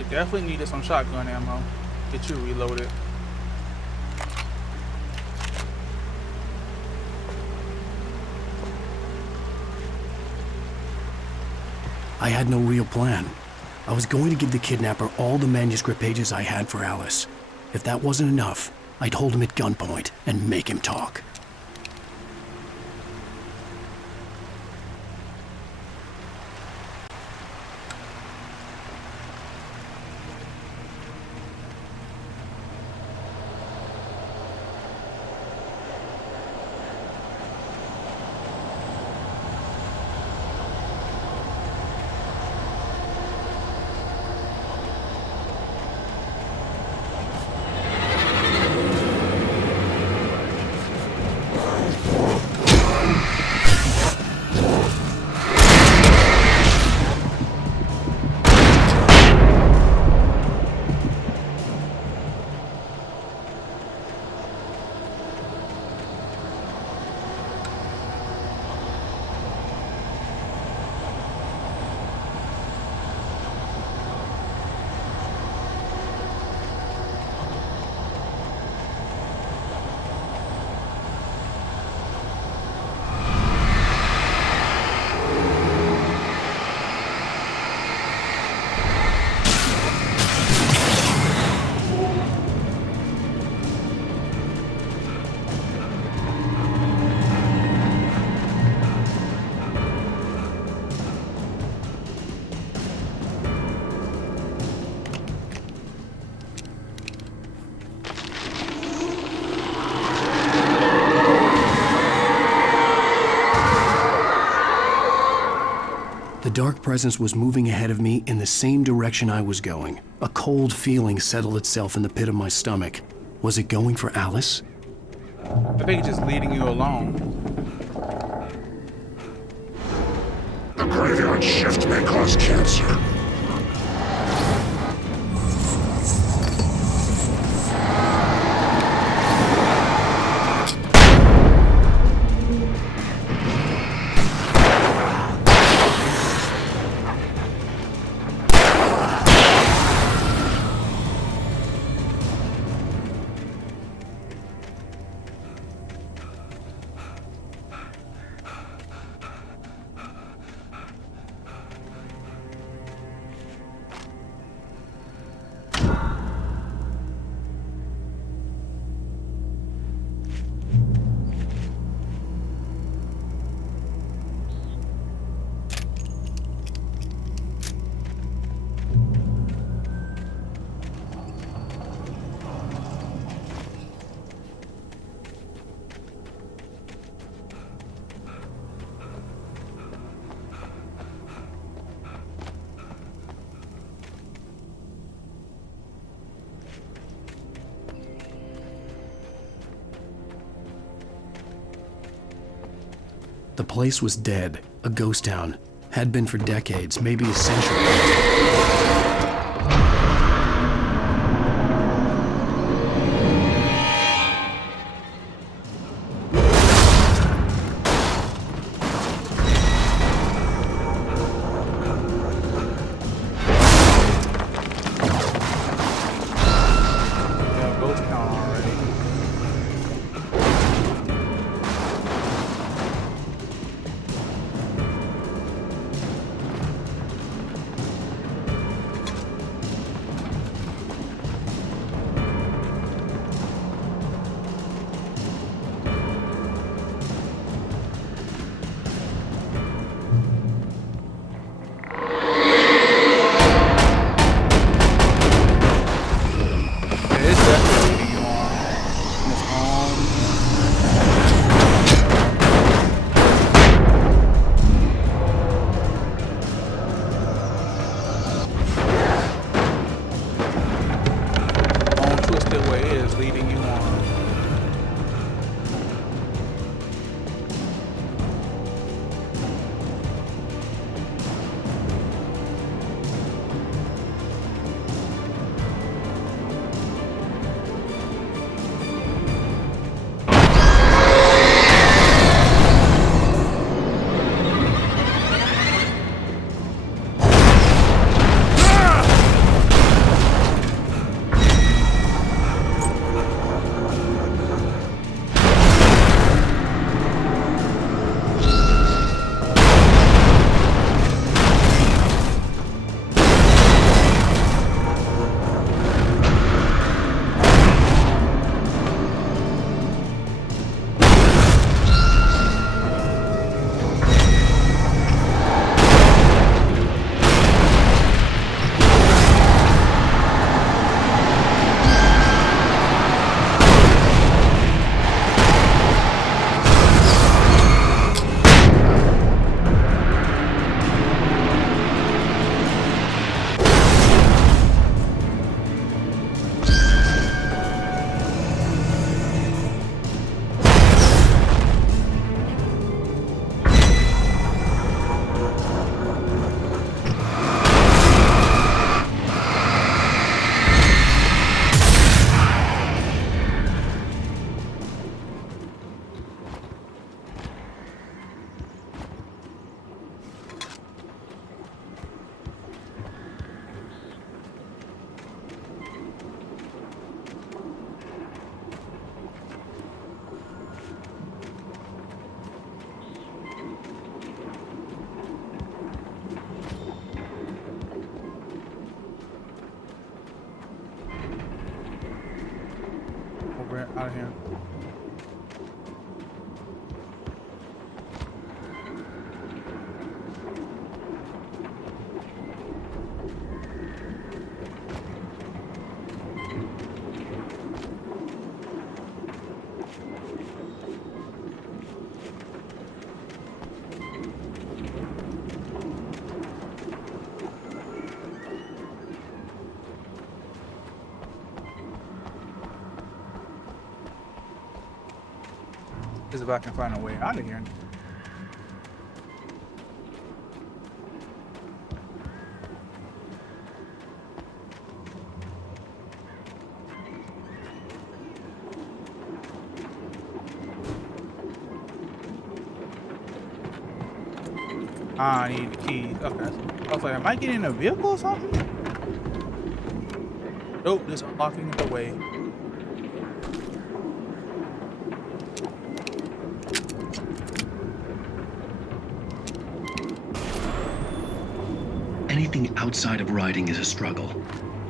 Definitely needed some shotgun ammo. Get you reloaded. I had no real plan. I was going to give the kidnapper all the manuscript pages I had for Alice. If that wasn't enough, I'd hold him at gunpoint and make him talk. The dark presence was moving ahead of me in the same direction I was going. A cold feeling settled itself in the pit of my stomach. Was it going for Alice? I think it's just leading you along. The graveyard shift may cause cancer. The place was dead, a ghost town. Had been for decades, maybe a century. We're out of here. If I can find a way out of here. I need the keys. Okay. I was like, am I getting a vehicle or something? Nope, just unlocking the way. Anything outside of riding is a struggle.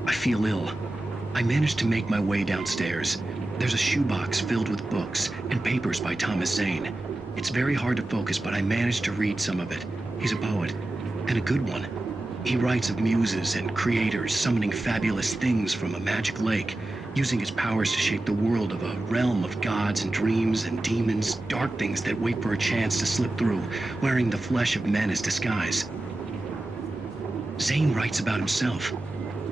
I feel ill. I managed to make my way downstairs. There's a shoebox filled with books and papers by Thomas Zane. It's very hard to focus, but I managed to read some of it. He's a poet, and a good one. He writes of muses and creators summoning fabulous things from a magic lake, using his powers to shape the world of a realm of gods and dreams and demons, dark things that wait for a chance to slip through, wearing the flesh of men as disguise. Zane writes about himself,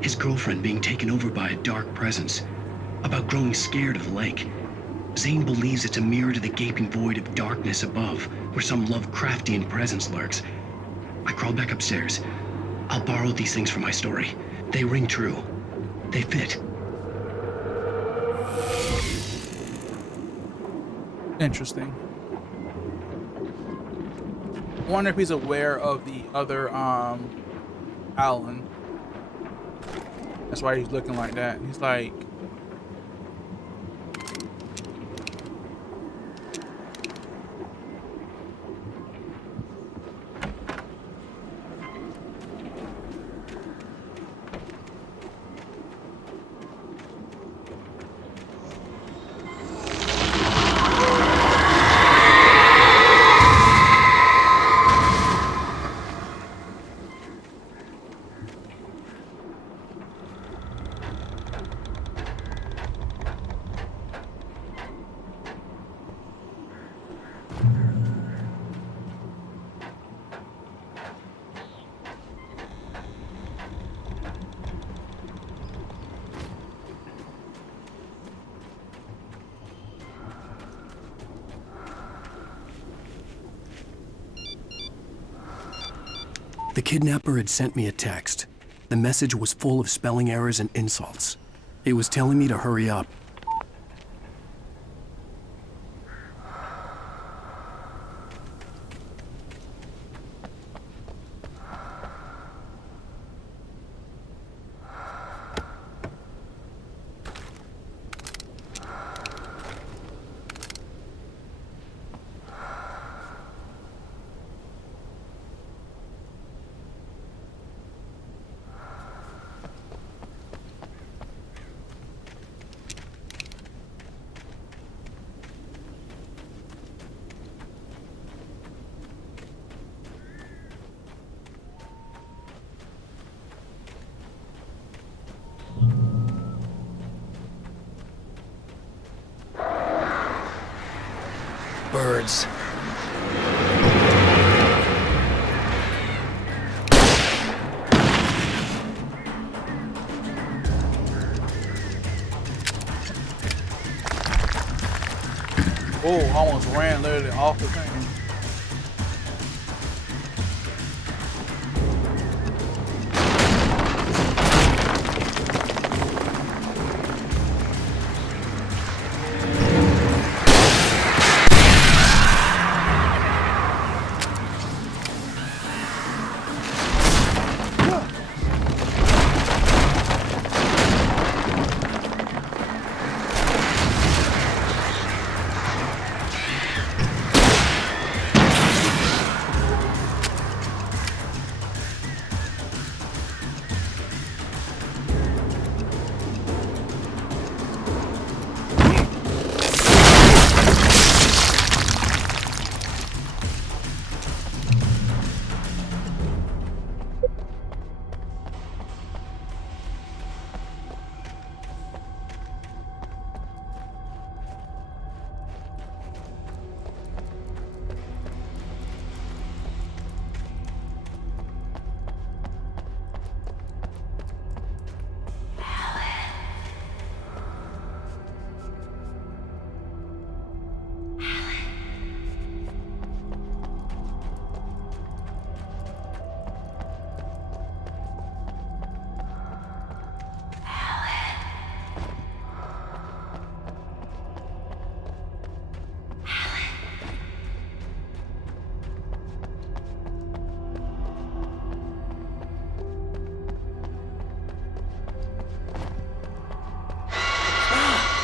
his girlfriend being taken over by a dark presence, about growing scared of the lake. Zane believes it's a mirror to the gaping void of darkness above, where some Lovecraftian presence lurks. I crawled back upstairs. I'll borrow these things for my story. They ring true. They fit. Interesting. I wonder if he's aware of the other Alan. That's why he's looking like that. He's like, The kidnapper had sent me a text. The message was full of spelling errors and insults. It was telling me to hurry up. Birds. oh, almost ran literally off the thing.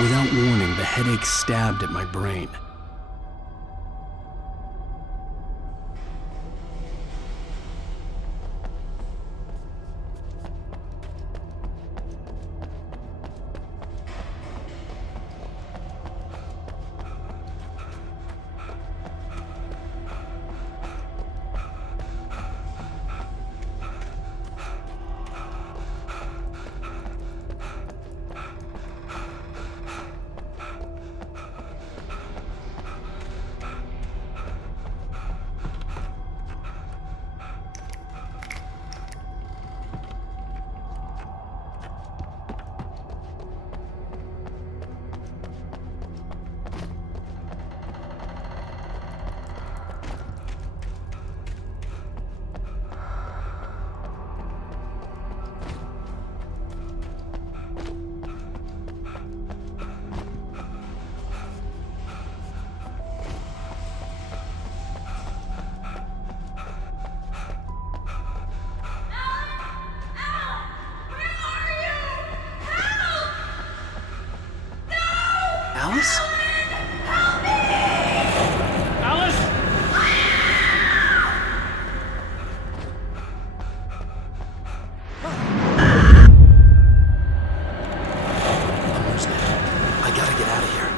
Without warning, the headache stabbed at my brain. Alice? Alice? I'm losing it. I gotta get out of here.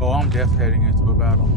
Oh, I'm definitely heading into a battle.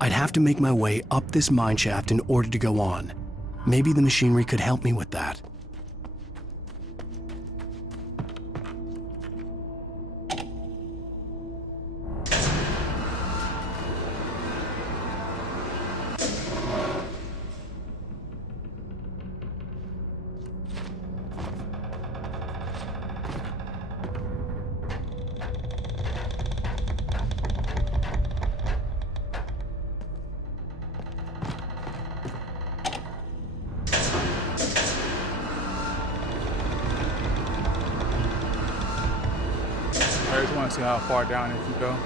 I'd have to make my way up this mine shaft in order to go on. Maybe the machinery could help me with that. I just want to see how far down it can go.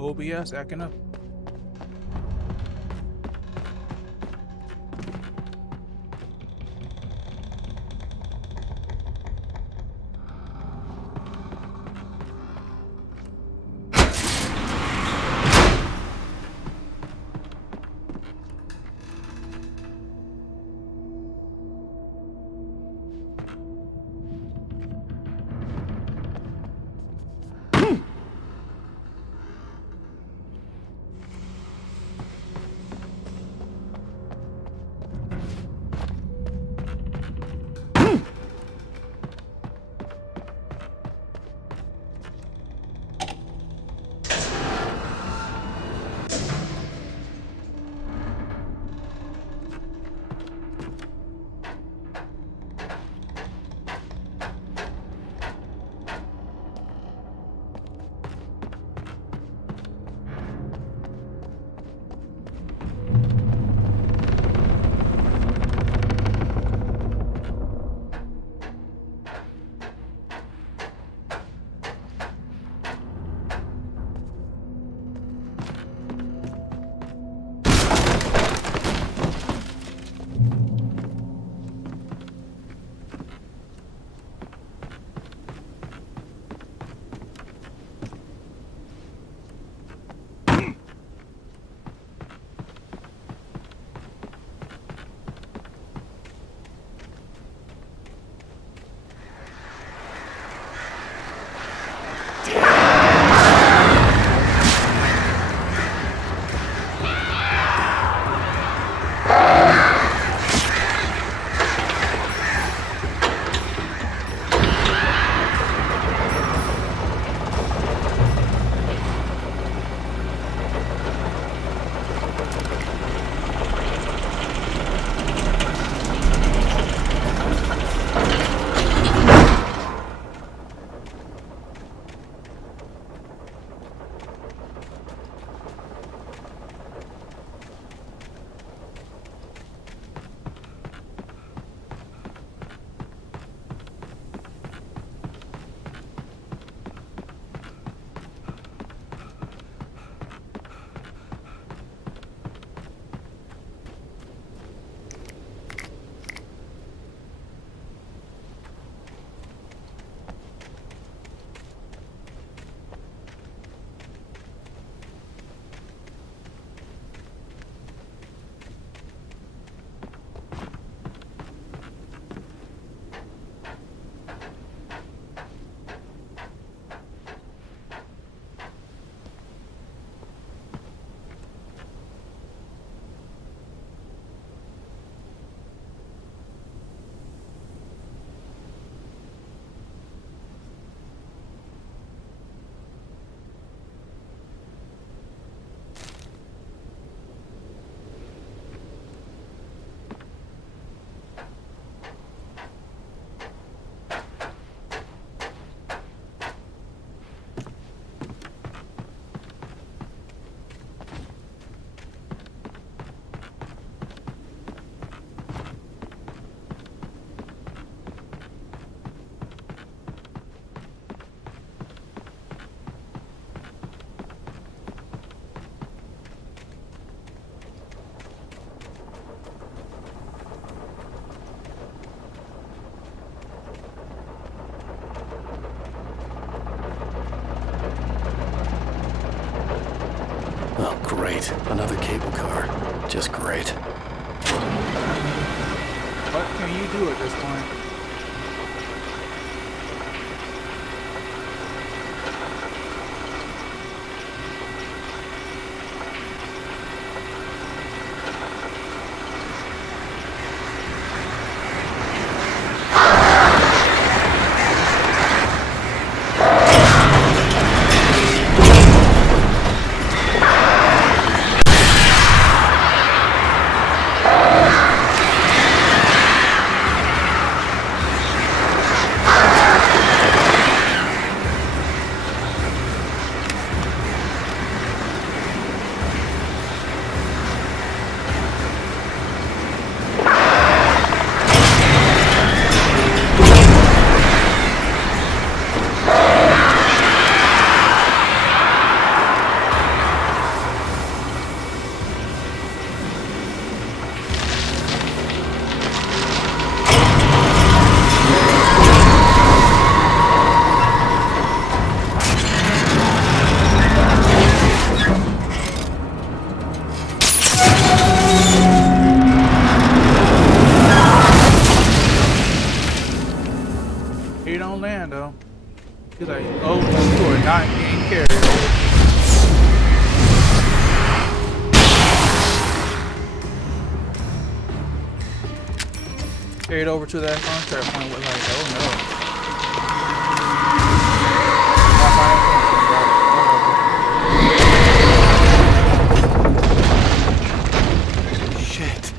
OBS acting up. Great. Another cable car. Just great. What can you do at this point? carried over to that contract point with like, oh no. Shit.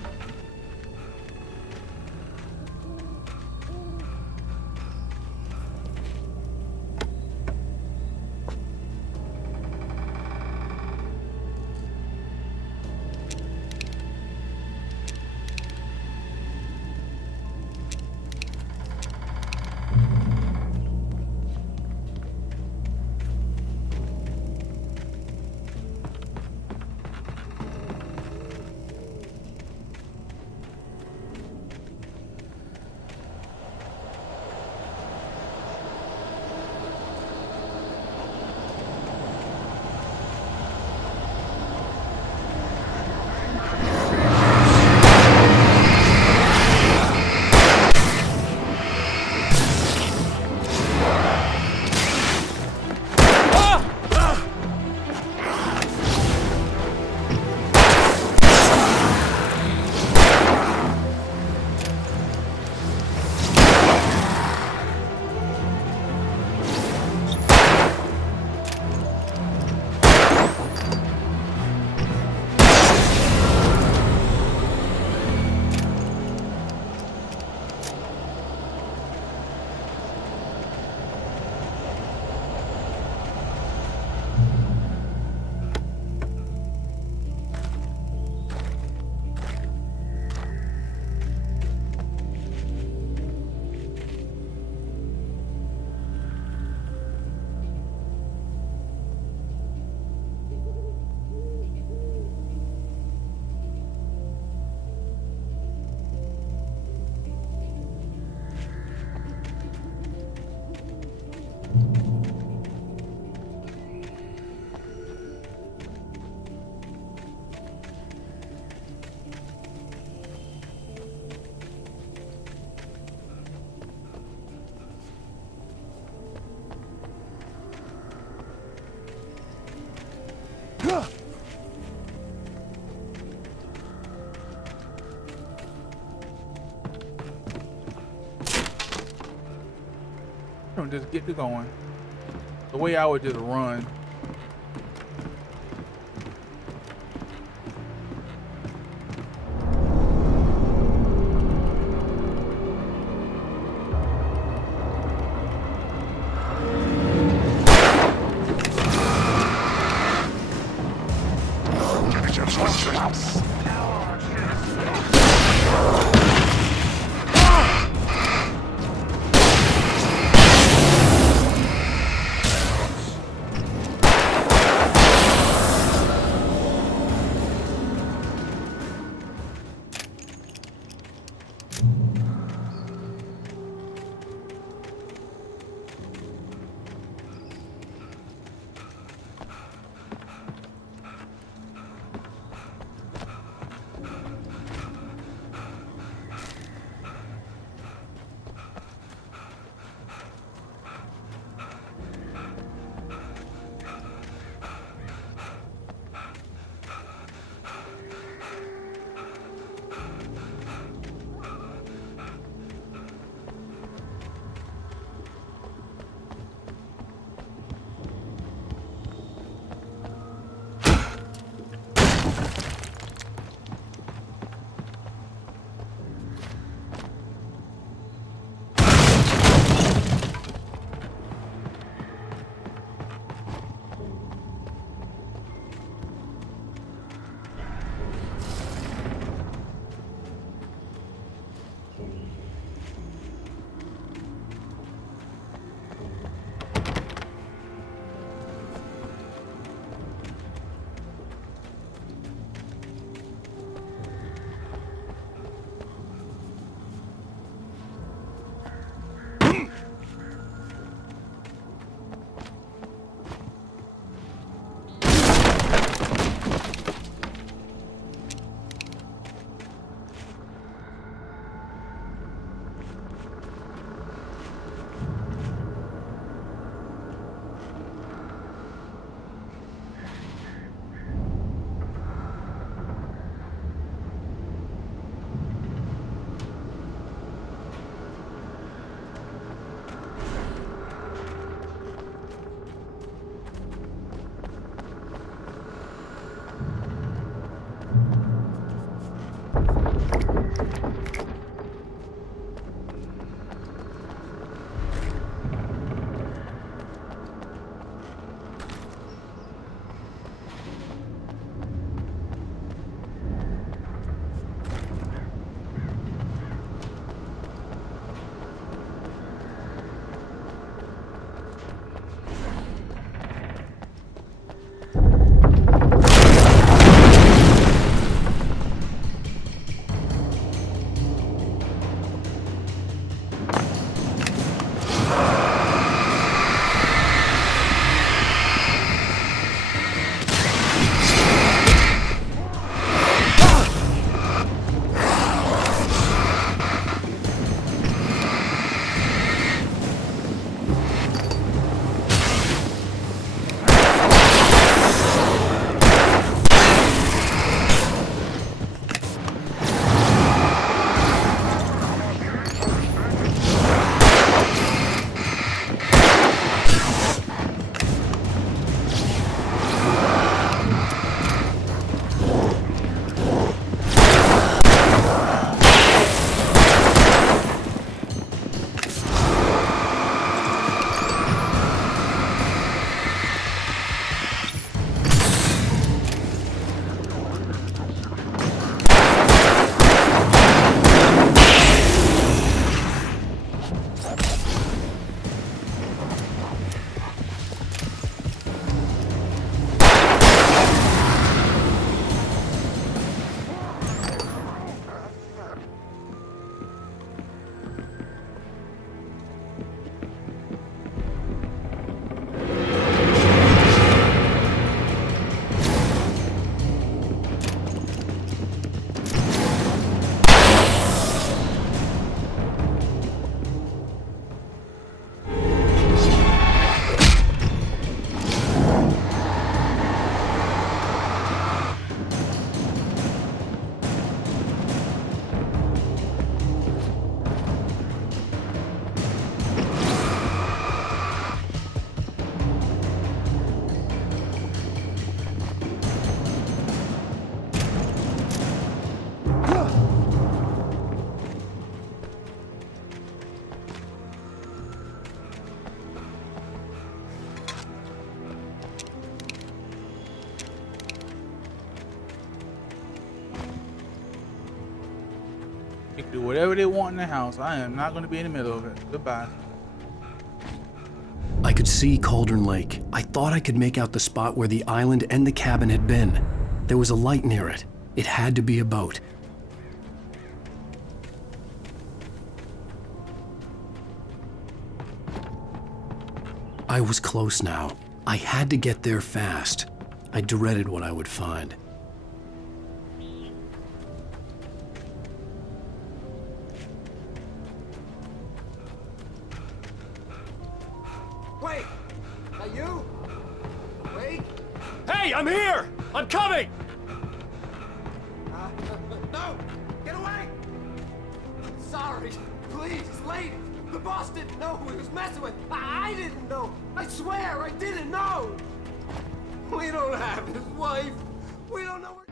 Just get it going. The way I would just run. They can do whatever they want in the house. I am not going to be in the middle of it. Goodbye. I could see Cauldron Lake. I thought I could make out the spot where the island and the cabin had been. There was a light near it. It had to be a boat. I was close now. I had to get there fast. I dreaded what I would find. Wait! Are you? Wait! Hey, I'm here! I'm coming! No! Get away! Sorry. Please, it's late. The boss didn't know who he was messing with. I didn't know. I swear, I didn't know. We don't have his wife. We don't know where...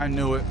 I knew it.